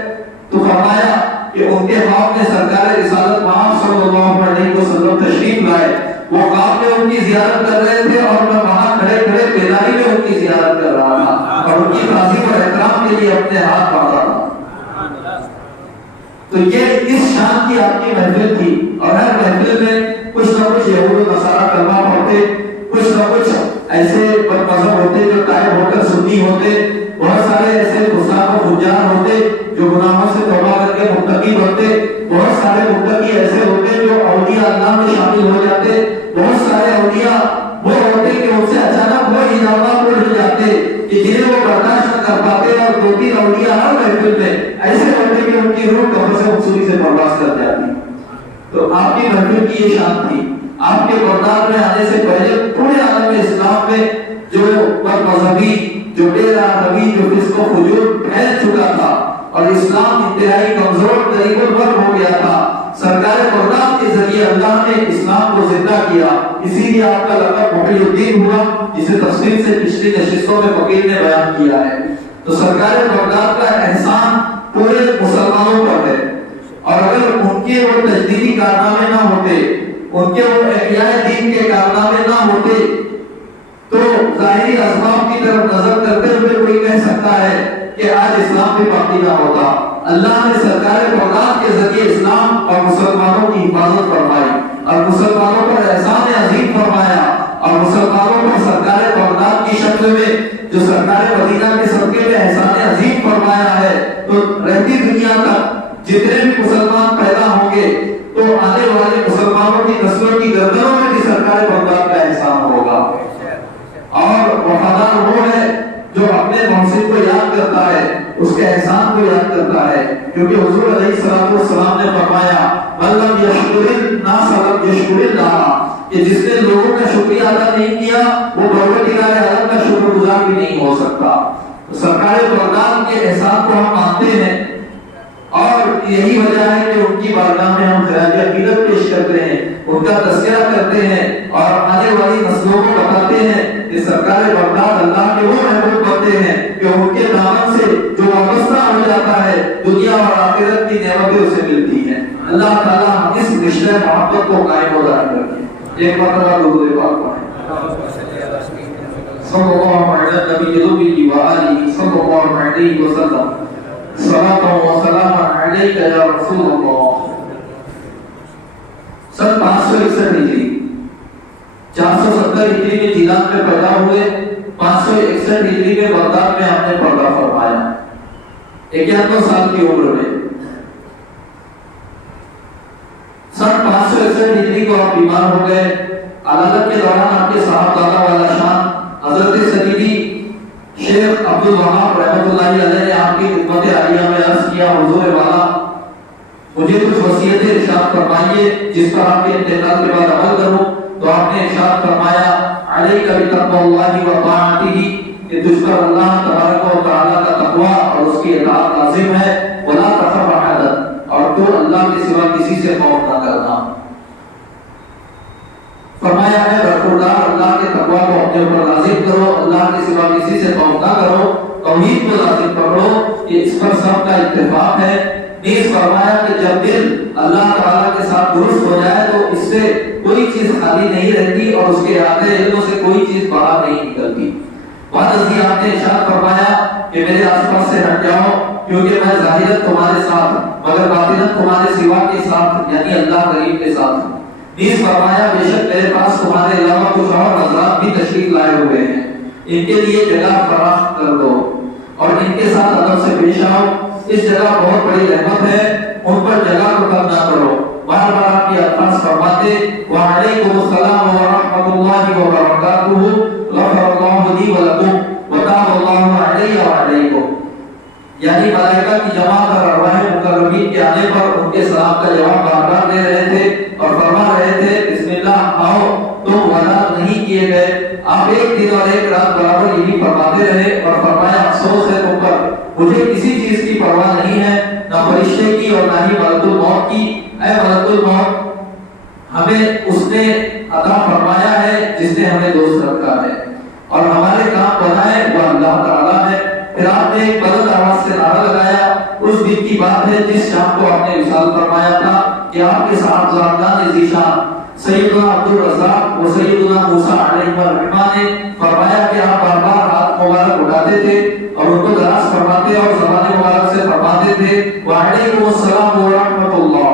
تو فرمایا کہ ان کے خواب میں سرکار رسالت محمد صلی اللہ علیہ وسلم تشریف لائے. وہ خواب میں ان کی زیارت کر رہے تھے اور میں وہاں کھڑے کھڑے بیداری میں ان کی زیارت کر رہا تھا اور ان کی تعظیم اور احترام کے لیے اپنے ہاتھ باندھا تھا. تو یہ اس شان کی آپ کی محفل تھی. اور ہر محفل میں کچھ نہ کچھ یہود و نصارہ کلمہ پڑھتے، کچھ نہ کچھ ایسے بد مذہب ہوتے جو طائب ہو کر سنی ہوتے، بہت سارے ایسے گستاخ و فجار ہوتے جو گناہوں سے توبہ کر کے متقی بنتے، بہت سارے متقی ایسے ہوتے جو اولیاء اللہ میں شامل ہو جاتے، بہت سارے اولیاء وہ ہوتے کہ ان سے اچانک وہ انعامات اڑ جاتے کہ جنہیں وہ برداشت نہ کر پاتے. اور دو تین اولیاء ہر محفل میں ایسے ہوتے کہ ان کی روح کفر سے مقصوری سے پرواز کر جاتی. تو آپ کی محفل کی یہ شان تھی. آپ کے بغداد میں آنے سے پہلے پورے عالم اسلام میں جو بد مذہبی، جو بے راہبی، جو فسق و فجور پھیل چکا تھا اور اسلام انتہائی کمزور قریب البر ہو گیا تھا، سرکار بغداد کے ذریعے اللہ نے اسلام کو زندہ کیا. اسی لیے آپ کا لقب محی الدین ہوا، جسے تفصیل سے پچھلی نشستوں میں فقیر نے بیان کیا ہے. تو سرکار بغداد کا احسان پورے مسلمانوں پر ہے. اور اگر ان کے وہ تجدیدی کارنامے نہ ہوتے، ان کے وہ احیاء دین کے کارنامے نہ ہوتے تو ظاہری اسباب کی طرف نظر کرتے ہوئے کوئی کہہ سکتا ہے کہ آج اسلام بھی باقی نہ ہوتا. اللہ نے سرکار بغداد کے ذریعے اسلام اور مسلمانوں کی حفاظت فرمائی اور مسلمانوں پر احسان عظیم فرمایا اور مسلمانوں پر سرکار بغداد کی شکل میں جو سرکار مدینہ کے صدقے میں احسان عظیم فرمایا ہے. تو رہتی دنیا تک جتنے بھی مسلمان پیدا ہوں گے تو آنے والے مسلمانوں کی نسلوں کی گردنوں میں بھی سرکار بغداد کا احسان ہوگا. اور وفادار وہ ہے جو اپنے محسن کو یاد کرتا ہے، اس کے احسان کو یاد کرتا ہے. کیونکہ حضور علیہ السلام نے فرمایا من لم یشکر الناس لم یشکر اللہ، کہ جس نے لوگوں کا شکریہ ادا نہیں کیا وہ پروردگار عالم کا شکر گزار بھی نہیں ہو سکتا. سرکار بغداد کے احسان کو ہم مانتے ہیں اور یہی وجہ ہے کہ ان کی بارگاہ میں ہم خراج عقیدت پیش کرتے ہیں، ان کا تذکرہ کرتے ہیں اور آنے والی نسلوں کو بتاتے ہیں کہ سرکار بغداد اللہ کے وہ محبوب بنتے ہیں کہ ان کے دامن سے جو وابستہ ہو جاتا ہے دنیا اور آخرت کی نعمتیں اسے ملتی ہیں. اللہ تعالیٰ ہم اس رشتہ محبت کو قائم و دائم رکھیں. ایک مرتبہ درود پاک پڑھیں. صلی اللہ علیہ نبی الامی و آلہ صلی اللہ علیہ وسلم. صلاۃ و سلام علیک یا رسول اللہ. سن 561 ہجری 470 ہجری میں جیلان میں پیدا ہوئے، 561 ہجری میں بغداد میں آپ نے پردہ فرمایا 91 سال کی عمر میں. سن 561 ہجری کو آپ بیمار ہو گئے. عدالت کے دوران آپ کے صاحب دادا والا شان حضرت سیدی شیخ عبد الوہاب رحمۃ اللہ علیہ نے آپ کی خدمت عالیہ میں عرض کیا حضور والا مجھے کچھ وصیتیں ارشاد فرمائیے جس پر آپ کے انتقال کے بعد عمل کروں. تو آپ نے ارشاد فرمایا علیک بتقوی اللہ و طاعتہ کہ تجھ پر اللہ تبارک و تعالی کا تقوی اور اس کی اطاعت لازم ہے، ولا تخف احدا اور تو اللہ کے سوا کسی سے خوف نہ کرنا۔ فرمایا ہے برخوردار اللہ کے تقوی کو اپنے اوپر لازم کرو، اللہ کے سوا کسی سے خوف نہ کرو، توحید کو لازم پکڑو کہ اس پر سب کا اتفاق ہے۔ نیز فرمایا کہ جب دل اللہ تعالیٰ کے ساتھ درست ہو جائے تو اس سے کوئی چیز خالی نہیں رہتی اور اس کے آتے علموں سے کوئی چیز باہر نہیں نکلتی۔ بعد ازیں آپ نے ارشاد فرمایا کہ میرے آس پاس سے ہٹ جاؤ کیونکہ میں ظاہراً تمہارے ساتھ مگر باطناً تمہارے سوا کے ساتھ یعنی اللہ کریم کے ساتھ ہوں۔ نیز فرمایا بے شک میرے پاس تمہارے علاوہ کچھ اور حضرات بھی تشریف لائے ہوئے ہیں، ان کے لیے جگہ فراخ کر دو اور ان کے ساتھ ادب سے پیش آؤ، اس جگہ بہت بڑی رحمت ہے، ان پر جگہ کو کم نہ کرو۔ بار بار آپ یہ الفاظ فرماتے وعلیکم السلام ورحمۃ اللہ وبرکاتہ غفر اللہ لی ولکم وتاب اللہ علی وعلیکم، یعنی ملائکہ کی جماعت اور ارواح مقربین کے آنے پر ان کے سلام کا جواب بار بار دے رہے تھے اور فرما رہے تھے بسم اللہ آؤ، تم وعدہ نہیں کیے گئے۔ آپ ایک دن اور ایک رات برابر یہی فرماتے رہے اور فرمایا افسوس ہے تم پر، مجھے کسی چیز کی پرواہ نہیں ہے، نہ فرشتے کی اور نہ ہی ملک الموت کی۔ اے ملک الموت ہمیں اس نے عطا فرمایا ہے جس نے ہمیں دوست رکھا ہے اور ہمارے کام بنائے وہ اللہ تعالیٰ ہے۔ پھر آپ نے ایک بلند آواز سے نعرہ لگایا، اس دن کی بات ہے جس شام کو آپ نے وصال فرمایا تھا کہ آپ کے صاحبزادگان ذیشان سیدنا عبدالرزاق و سیدنا موسیٰ علیہ الرحمہ نے فرمایا کہ آپ بار بار ہاتھ مبارک اٹھاتے تھے اور ان کو دراز فرماتے اور زبان مبارک سے فرماتے تھے وعلیکم السلام ورحمۃ اللہ،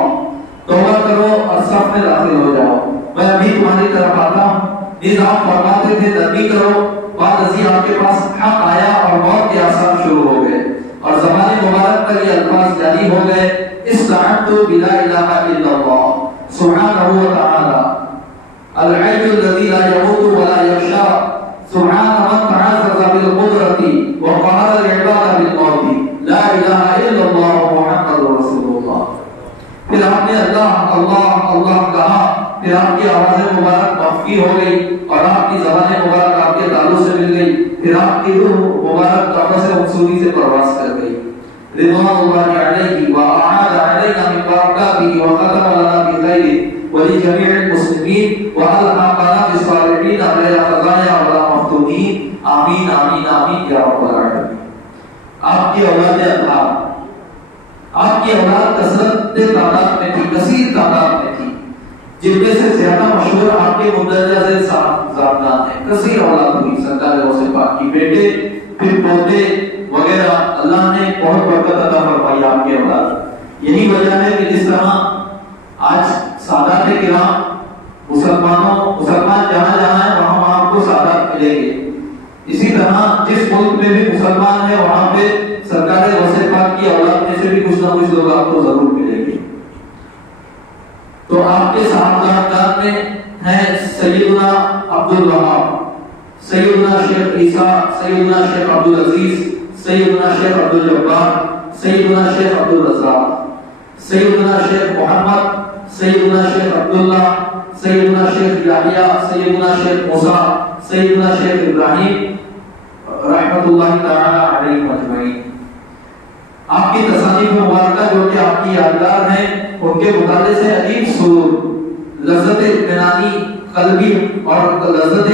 توبہ کرو اور صف میں داخل ہو جاؤ، میں ابھی تمہاری طرف آتا ہوں۔ نیز آپ فرماتے تھے نرمی کرو، بعد ازیں آپ کے پاس حق آیا اور موت کے آثار شروع ہو گئے اور زبان مبارک پر یہ الفاظ جاری ہو گئے استعنت بلا الہ الا اللہ سبحانہ وتعالی الحی الذی لا يموت ولا یخشی سبحان من تعزز بالقدرۃ وقهر العباد بالموت لا الہ الا اللہ محمد رسول اللہ۔ پھر آپ نے اللہ اللہ اللہ کہا، پھر آپ کی آواز مبارک مخفی ہو گئی اور آپ کی زبان مبارک آپ کے تالوں سے مل گئی، پھر آپ کی روح مبارک قبض سے مقصودی سے پرواز کر گئی۔ رضوان اللہ علیہ وأعاد علينا من بركاته وختم لنا بخير ولجميع المسلمين وألحقنا بالصالحين غير خزايا ولا مفتونين آمین آمین آمین یا رب العالمین۔ آپ کی اولاد اللہ، آپ کی اولاد کثرت تعداد میں تھی، کثیر تعداد میں تھی، جن میں سے زیادہ مشہور آپ کے مندرجہ ذیل صاحبزادگان ہیں، کثیر اولاد ہوئی سرکار غوث پاک کی، بیٹے پھر پوتے وغیرہ، اللہ نے بہت برکت عطا فرمائی آپ کے اولاد۔ یہی وجہ ہے کہ جس طرح آج سادات کرام مسلمان جہاں جہاں ہیں وہاں آپ کو سادات ملیں گے، اسی طرح جس ملک میں بھی مسلمان ہے وہاں پہ سرکار غوث پاک کی اولاد میں سے بھی کچھ نہ کچھ لوگ آپ کو ضرور ملیں گے۔ تو آپ کے صاحبزادگان میں ہیں سیدنا عبدالوہاب، سیدنا شیخ عیسیٰ، سیدنا شیخ عبدالعزیز، سیدنا شیخ عبدالجبار، سیدنا شیخ عبدالرزاق، سیدنا شیخ محمد، سیدنا شیخ عبداللہ، سیدنا شیخ یحییٰ، سیدنا شیخ موسیٰ، سیدنا شیخ ابراہیم رحمۃ اللہ تعالی علیہ اجمعین۔ آپ کی تصانیف مبارکہ جو کہ آپ کی یادگار ہیں، ان کے مطالعے سے عجیب سرور، لذت اطمینانی قلبی اور لذت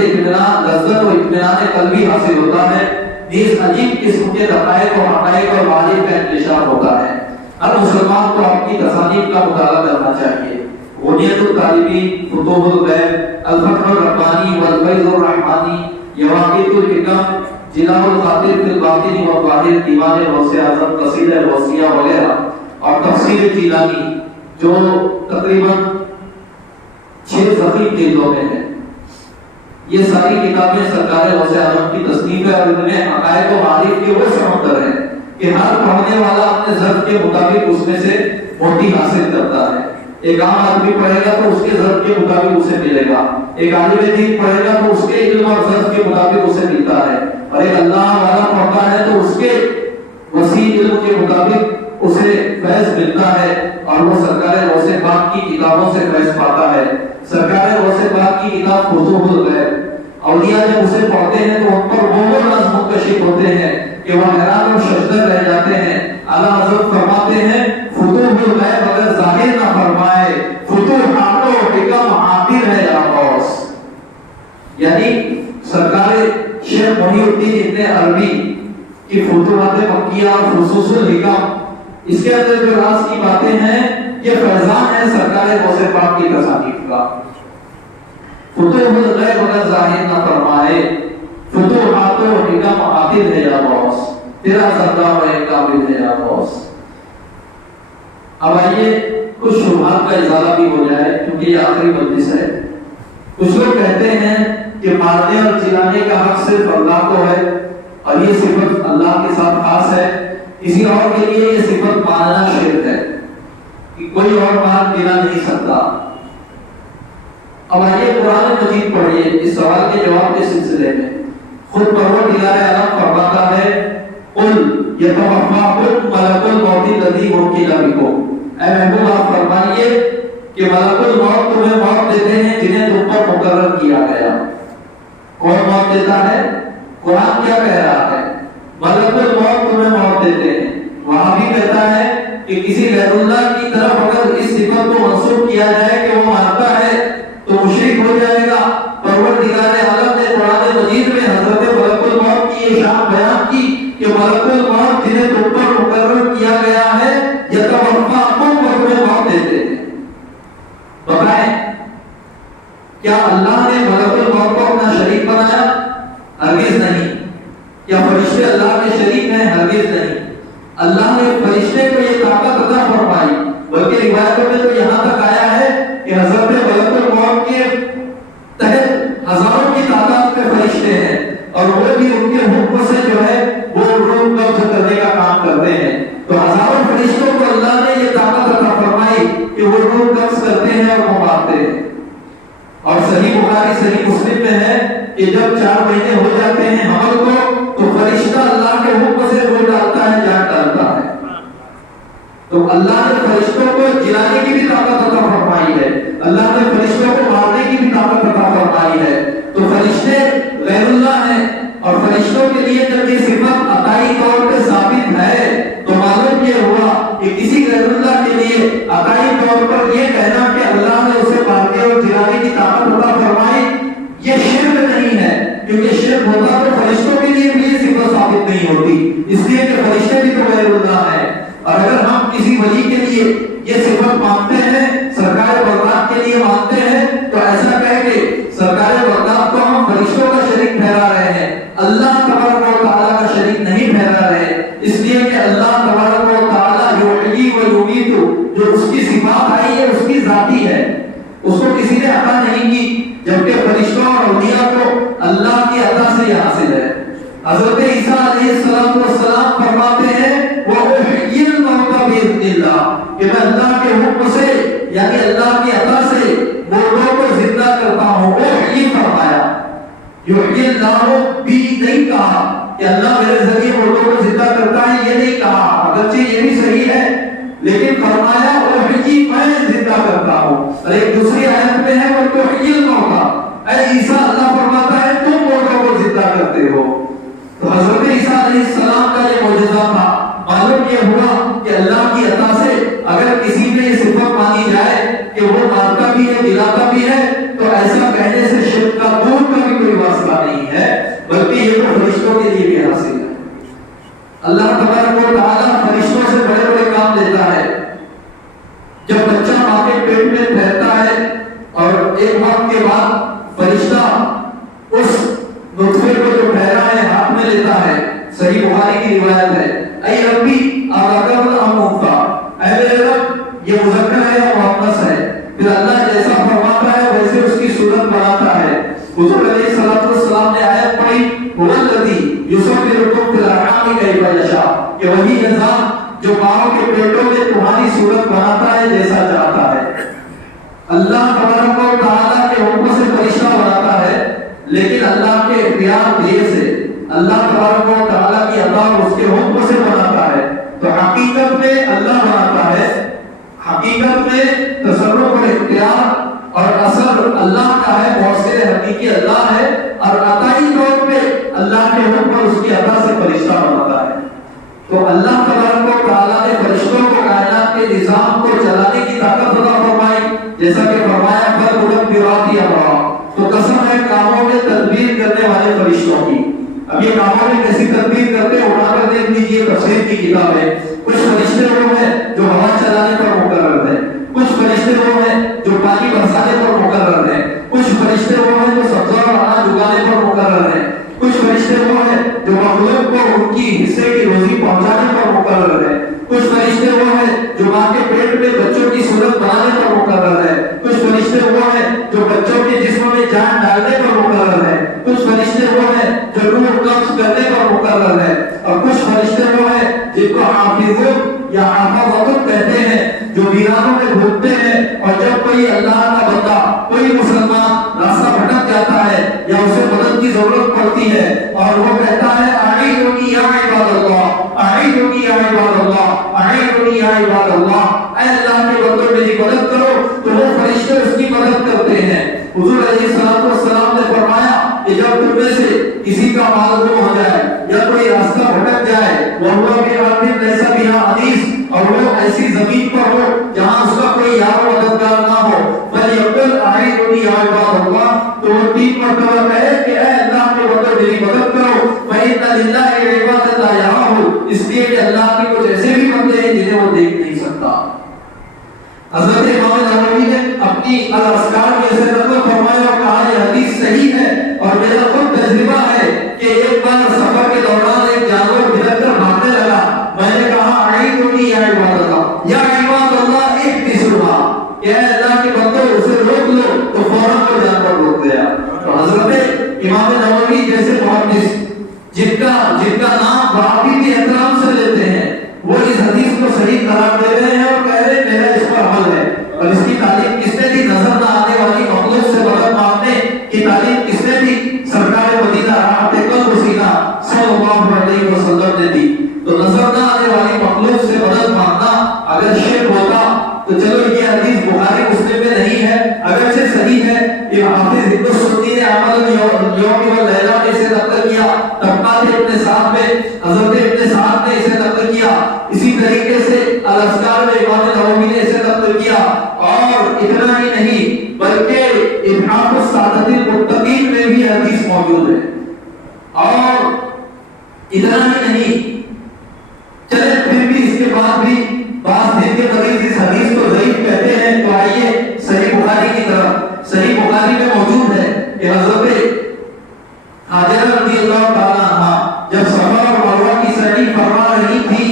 و اطمینان قلبی حاصل ہوتا ہے، نیز عجیب قسم کے دقائق و حقائق اور معارف کا انتشار ہوتا ہے۔ ہر مسلمان کو آپ کی تصانیف کا مطالعہ کرنا چاہیے۔ غنیت الطالبین، فتوح الغیب، الفتح الربانی والفیض الرحمانی، یواقیت الحکم، جلاء الخاطر فی الباطن والظاہر، دیوان غوث اعظم، قصیدہ غوثیہ وغیرہ، اور تفسیر جیلانی جو تقریباً 6 ضخیم جلدوں میں ہے، یہ ساری کتابیں سرکار غوث اعظم کی تصنیف ہے اور ان میں حقائق و معارف کے وہ سمندر ہیں کہ ہر پڑھنے والا اپنے ضرب کے مطابق اس میں سے موتی حاصل کرتا ہے۔ ایک عام آدمی پڑھے گا تو اس کے ضرب کے مطابق اسے ملے گا، ایک عالم دین پڑھے گا تو اس کے علم اور ضرب کے مطابق اسے ملتا ہے، اور ایک اللہ والا پڑھتا ہے تو اس کے وسیع علم کے مطابق اسے فیض ملتا ہے اور اور وہ سرکار غوث پاک کی کتابوں سے فیض پاتا ہے. سرکار غوث پاک کی کتاب فتوح الغیب، اولیاء جب اسے پڑھتے ہیں تو ان پر وہ راز منکشف ہوتے ہیں کہ وہ حیران اور ششدر رہ جاتے ہیں. اعلیٰ حضرت فرماتے ہیں فتوح الغیب اگر ظاہر نہ فرمائے فتوحات و حکم عابر ہے یا غوث. یعنی سرکار شیخ محی الدین ابن عربی کی فتوحات مکیہ اور خصوص الحکم، اس کے اندر جو راز کی باتیں ہیں یہ فیضان ہے سرکار غوث پاک کی تصانیف کا. فتوح الغیب اگر ظاہر نہ فرمائے فتوحات و حکم عابر ہے یا غوث، تیرا سردار ہے کامل ہے یا غوث. اب آئیے کچھ شبہات کا ازالہ بھی ہو جائے کیونکہ یہ آخری مجلس ہے. کچھ لوگ کہتے ہیں کہ مارنے اور جلانے کا حق صرف اللہ کو ہے اور یہ صفت اللہ کے ساتھ خاص ہے، کسی اور کے لیے یہ صفت ماننا شرک ہے کہ کوئی اور مار گرا نہیں سکتا. اب آئیے قرآن مجید پڑھیے اس سوال کے جواب کے سلسلے میں. خود پروردگار عالم فرماتا ہے قل یتوفاکم ملک الموت الذی وکل بکم، اے محبوب آپ فرمائیے کہ ملک الموت تمہیں موت دیتے ہیں جنہیں تم پر مقرر کیا گیا. کون موت دیتا ہے؟ قرآن کیا کہہ رہا ہے؟ ملک الموت تمہیں موت دیتے ہیں. وہاں بھی کہتا ہے کہ کسی غیر اللہ کی طرف اگر اس صفت کو منسوب کیا جائے کہ وہ مانتا ہے تو مشرک ہو جائے گا. پروردگار عالم نے قرآن مجید میں حضرت ملک الموت کی یہ شان بیان کی کہ ملک الموت جنہیں تم پر مقرر کیا گیا ہے یتوفاکم تمہیں موت دیتے ہیں. بتائیں کیا اللہ نے ملک الموت کو اپنا شریک بنایا؟ ہرگز نہیں. کیا فرشتے اللہ کے شریک ہیں؟ ہرگز نہیں. اللہ نے فرشتے کو یہ طاقت عطا فرمائی، بلکہ روایتوں میں تو یہاں تک آیا ہے کہ حضرت ملک الموت کے تحت ہزاروں کی تعداد میں فرشتے ہیں اور وہ بھی ان کے حکم سے جو ہے وہ روح قبض کرنے کا کام کرتے ہیں. تو ہزاروں فرشتوں کو اللہ نے یہ طاقت عطا فرمائی کہ وہ روح قبض کرتے ہیں اور وہ مارتے ہیں. اور صحیح بخاری صحیح مسلم میں ہے کہ جب 4 مہینے ہو جاتے ہیں حمل کو تو فرشتہ اللہ کے حکم سے روح ڈالتا ہے، جان ڈالتا ہے. تو اللہ نے فرشتوں کو جلانے کی بھی طاقت عطا فرمائی ہے، اللہ نے فرشتوں کو مارنے کی بھی طاقت عطا فرمائی ہے. تو فرشتے غیر اللہ ہیں اور فرشتوں کے لیے جب یہ صفت عطائی طور پہ ثابت ہے تو معلوم یہ ہوا کہ کسی غیر اللہ کے لیے عطائی طور پر یہ کہنا کہ اللہ نے اسے مارنے اور جلانے کی طاقت عطا فرمائی یہ شرک نہیں ہے، کیونکہ شرک ہوتا تو فرشتوں کے لیے بھی یہ صفت ثابت نہیں ہوتی، اس لیے کہ فرشتے بھی تو غیر اللہ ہیں. اور اگر ہم کسی ولی کے لیے یہ صفت مانتے ہیں، سرکار بغداد کے لیے مانتے ہیں، تو ایسا کہہ کے سرکار بغداد کو ہم فرشتوں کا شریک ٹھہرا رہے ہیں، اللہ تبارک و تعالیٰ کا شریک نہیں ٹھہرا رہے. اس لیے کہ اللہ تبارک و تعالیٰ یحیی و یمیت جو اس کی صفات آئی ہے اس کی ذاتی ہے، اس کو کسی نے عطا نہیں کی، جبکہ فرشتوں اور اولیاء کو اللہ کی عطا سے یہ حاصل ہے. حضرت عیسیٰ علیہ السلام فرماتے ہیں وَأُحْيِي الْمَوْتَ بِإِذْنِ اللَّهِ کہ میں اللہ کے حکم سے یعنی اللہ کی عطا سے مردوں کو زندہ کرتا ہوں. وحی فرمایا، یحیی اللہ بھی نہیں کہا کہ اللہ میرے ذریعے مردوں کو زندہ کرتا ہے، یہ نہیں کہا، اگرچہ یہ بھی صحیح ہے، لیکن فرمایا وحی میں زندہ کرتا ہوں. اور ایک دوسری آیت میں ہے وَتُحْيِي الْمَوْتَ اے عیسیٰ اللہ فرماتا ہے تم مردوں کو زندہ کرتے ہو. تو حضرت عیسیٰ علیہ السلام کا یہ معجزہ تھا. معلوم یہ ہوا کہ اللہ کی عطا سے اگر کسی میں یہ صفت مانی جائے کہ وہ مارتا بھی ہے جلاتا بھی ہے تو ایسا کہنے سے شرک کا دور کا بھی کوئی واسطہ نہیں ہے، بلکہ یہ تو فرشتوں کے لیے بھی حاصل ہے. اللہ تبارک و تعالیٰ فرشتوں سے بڑے بڑے کام لیتا ہے. جب بچہ ماں کے پیٹ میں ٹھہرتا ہے اور ایک وقت کے بعد فرشتہ اس نطفے کو جو ٹھہرا ہے ہاتھ میں لیتا ہے. صحیح بخاری کی روایت ہے اے ربی اذکر ام انثى، اے میرے رب یہ مذکر ہے یا مؤنث ہے؟ پھر اللہ جیسا فرماتا ہے ویسے اس کی صورت بناتا ہے. حضور علیہ السلام نے آیت پڑھی هو الذی یصورکم فی الارحام کیف یشاء کہ وہی ذات جو ماں کے پیٹوں میں تمہاری صورت بناتا ہے جیسا چاہتا ہے. اللہ تبارک و تعالیٰ کے حکم سے فرشتہ بناتا ہے، لیکن اللہ کے اختیار دیے سے اللہ تبارک و تعالیٰ کی عطا اس کے حکم سے بناتا ہے. تو حقیقت میں اللہ بناتا ہے، حقیقت کہ اللہ ہے اور عطائی طور پہ اللہ کے حکم پر اس کی عطا سے فرشتہ بناتا ہے. تو اللہ تبارک و تعالیٰ نے فرشتوں کو کائنات کے نظام کو چلانے کی طاقت عطا فرمائی، جیسا کہ فرمایا فَالْمُدَبِّرَاتِ أَمْرًا. تو قسم ہے کاموں میں تدبیر کرنے والے فرشتوں کی. اب یہ کاموں میں کیسی تدبیر کرتے ہیں اٹھا کر دیکھ لیجیے، تفسیر کی کتاب ہے. کچھ فرشتے وہ ہیں جو ہوا چلانے پر مقرر ہیں، کچھ فرشتے وہ ہیں جو پانی برسانے پر مقرر ہیں، کچھ فرشتے وہ ہیں جو سبزہ اور اناج اگانے پر مقرر ہیں، کچھ فرشتے وہ ہیں جو مخلوق کو ان کی حصے کی روزی پہنچانے پر مقرر ہیں، کچھ فرشتے وہ ہیں جو ماں کے پیٹ میں بچوں کی صورت بنانے پر مقرر ہے، کچھ فرشتے وہ ہیں جو بچوں کے جسم میں جان ڈالنے پر مقرر ہے، کچھ فرشتے وہ ہیں جو روح قبض کرنے پر مقرر ہے، اور کچھ فرشتے وہ ہیں جن کو حافظون یا حافظات کہتے ہیں، جو ویرانوں میں گھومتے ہیں. اور جب کوئی اللہ کا بندہ، کوئی مسلمان راستہ بھٹک جاتا ہے یا اسے مدد کی ضرورت پڑتی ہے اور وہ کہتا ہے اعینونی یا عباد اللہ، اعینونی یا عباد اللہ، اعینونی یا عباد اللہ، اے اللہ کے بندوں میری مدد کرو، تو وہ فرشتے اس کی مدد کرتے ہیں. حضور علیہ السلام نے فرمایا کہ جب تم میں سے کسی کا مال گم ہو جائے یا کوئی راستہ بھٹک جائے، وَهُوَ بِأَرْضٍ لَيْسَ بِهَا حَدِيث، اور وہ ایسی زمین پر ہو جہاں اس کا کوئی یار و مددگار نہ ہو، فَلْيَقُلْ أَعِينُنِي يَا عِبَادَ اللَّهِ، تو وہ 3 مرتبہ کہے کہ اے اللہ کے بندو میری مدد کرو. فَإِنَّ لِلَّهِ عِبَادًا لَا يَرَاهُ، اس لیے کہ اللہ کے کچھ ایسے بھی بندے ہیں جنہیں وہ دیکھ نہیں سکتا. حضرت امام نووی نے اپنی الاذکار میں اسے نقل فرمایا اور کہا یہ حدیث صحیح ہے اور میرا خود تجربہ ہے کہ ایک بار سفر کے دوران ایک جانور بھٹک کر بھاگنے لگا. میں نے کہا اعینونی یا عباد اللہ، یا عباد اللہ احتسبوا، کہ اے اللہ کے بندو اسے روک لو، تو فوراً وہ جانور روک گیا. تو حضرت امام نووی جیسے محدث جن کا نام بڑی بھی احترام سے لیتے ہیں، وہ اس حدیث کو صحیح قرار دے رہے ہیں اور کہہ رہے ہیں میرا اس پر عمل ہے. اور اس کی تعلیم کس نے دی؟ نظر نہ آنے والی مخلوق سے مدد مانگنے کی تعلیم کس نے دی؟ سرکار مدینہ راحت قلب سینہ صلی اللہ علیہ وسلم نے دی. تو نظر نہ آنے والی مخلوق سے مدد مانگنا اگر شرک ہوتا تو چلو یہ حدیث بخاری مسلم میں نہیں ہے، اگرچہ صحیح ہے. یہ حافظ ابن سنی نے عمل یوم واللیلہ میں اسے نقل کیا، طبقات ابن سعد میں حضرت ابن سعد نے اسے نقل کیا، اسی طریقے سے الاذکار میں امام نووی نے اسے نقل کیا. اور اتنا ہی نہیں بلکہ اتحاف السعادت المتقین میں بھی حدیث موجود ہے. اور اتنا ہی نہیں، چلے پھر بھی اس کے بعد بھی بعض دن کے مریض اس حدیث کو ضعیف کہتے ہیں. تو آئیے صحیح بخاری کی طرف. صحیح بخاری میں موجود ہے کہ حضرت حاجرہ رضی اللہ تعالیٰ عنہ جب صفا اور مروہ کی سعی فرما رہی تھی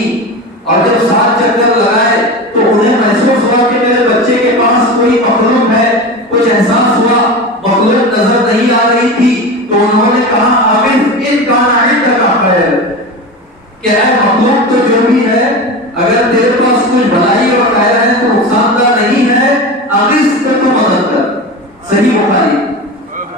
اور جب 7 چکر لگائے تو انہیں محسوس ہوا کہ میرے بچے کے پاس کوئی مخلوق ہے. کچھ احساس ہوا، مخلوق نظر نہیں آ رہی تھی، تو انہوں نے کہا آمین ان کان عندک خیر، کہ اے مخلوق تو جو بھی ہے اگر تیرے پاس کچھ بھلائی اور خیر ہے تو نقصان دہ نہیں ہے، اغث کر تو مدد کر. صحیح بخاری.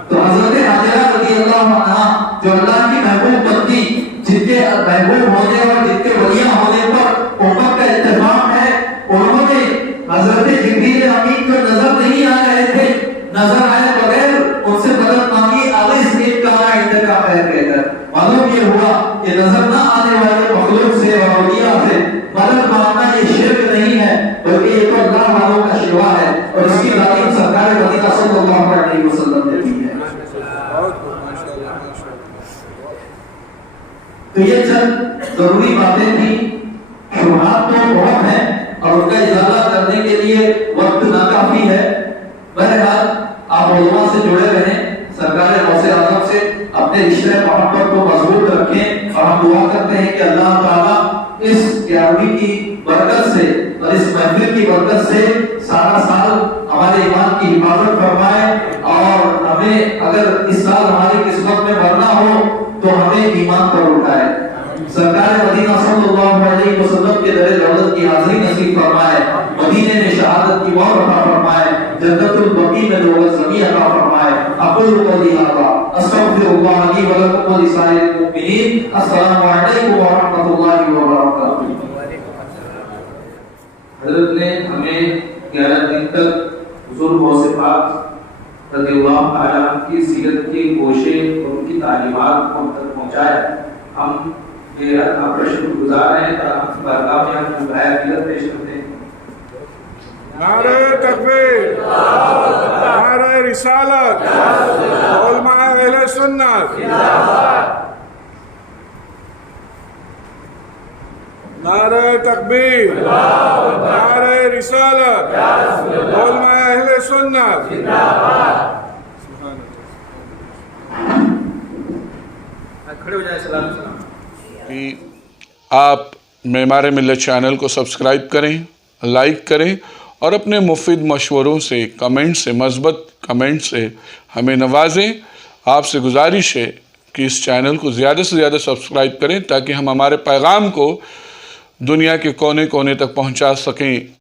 تو حضرت حاجرہ رضی اللہ عنہ جو اللہ کی محبوب بندی، جن کے محبوب ہونے اور جن کے ولیاں ہونے پر امت کا اتفاق ہے، انہوں نے حضرت جبریل امین کو نظر نہیں آ رہے تھے، نظر آئے بغیر ان سے مدد مانگی اغث ان کان عندک خیر کہہ کر. معلوم یہ ہوا کہ نظر نہ آنے والے مخلوق سے اور اولیاء سے مدد مانگنا یہ شرک نہیں ہے بلکہ یہ تو اللہ والوں کا شیوا ہے، اور اس کی تعلیم سرکار مدینہ صلی اللہ علیہ وسلم نے دی ہے. تو یہ چند ضروری باتیں تھیں. شبہات تو بہت ہیں اور ان کا ازالہ کرنے کے لیے وقت ناکافی ہے. بہرحال آپ علماء سے جڑے رہیں، سرکار غوث اعظم سے اپنے رشتہ محبت کو مضبوط رکھیں، اور ہم دعا کرتے ہیں کہ اللہ تعالیٰ اس 11ویں کی برکت سے اور اس محفل کی برکت سے سارا سال ہمارے ایمان کی حفاظت فرمائے، اور ہمیں اگر اس سال ہماری قسمت میں مرنا ہو تو ہمیں ایمان پر اٹھائے. سرکار مدینہ صلی اللہ علیہ وسلم کے در دولت کی حاضری نصیب فرمائے، مدینے میں شہادت کی موت عطا فرمائے، جنت البقیع میں دولت زمین عطا فرمائے. اقول قولی ھذا استغفر اللہ لی ولکم ولسائر المؤمنین. السلام علیکم ورحمۃ اللہ وبرکاتہ. حضرت نے ہمیں 11 دن تک حضور غوث پاک رضی اللہ تعالیٰ کی سیرت کی کوششیں ان کی تعلیمات ہم تک پہنچائے. ہم یہ آپ کا شکر گزار ہیں. آپ کی بارگاہ میں ہم عقیدت پیش کرتے ہیں. نعرہ تکبیر، نعرہ رسالت، علماء اہل سنت، نعرہ تکبیر، نعرہ رسالت، علماء اہل سنت. کھڑے ہو جائیں. سلام سلام. کہ آپ معمار ملت چینل کو سبسکرائب کریں، لائک کریں اور اپنے مفید مشوروں سے، کمنٹ سے، مثبت کمنٹ سے ہمیں نوازیں. آپ سے گزارش ہے کہ اس چینل کو زیادہ سے زیادہ سبسکرائب کریں تاکہ ہم ہمارے پیغام کو دنیا کے کونے کونے تک پہنچا سکیں.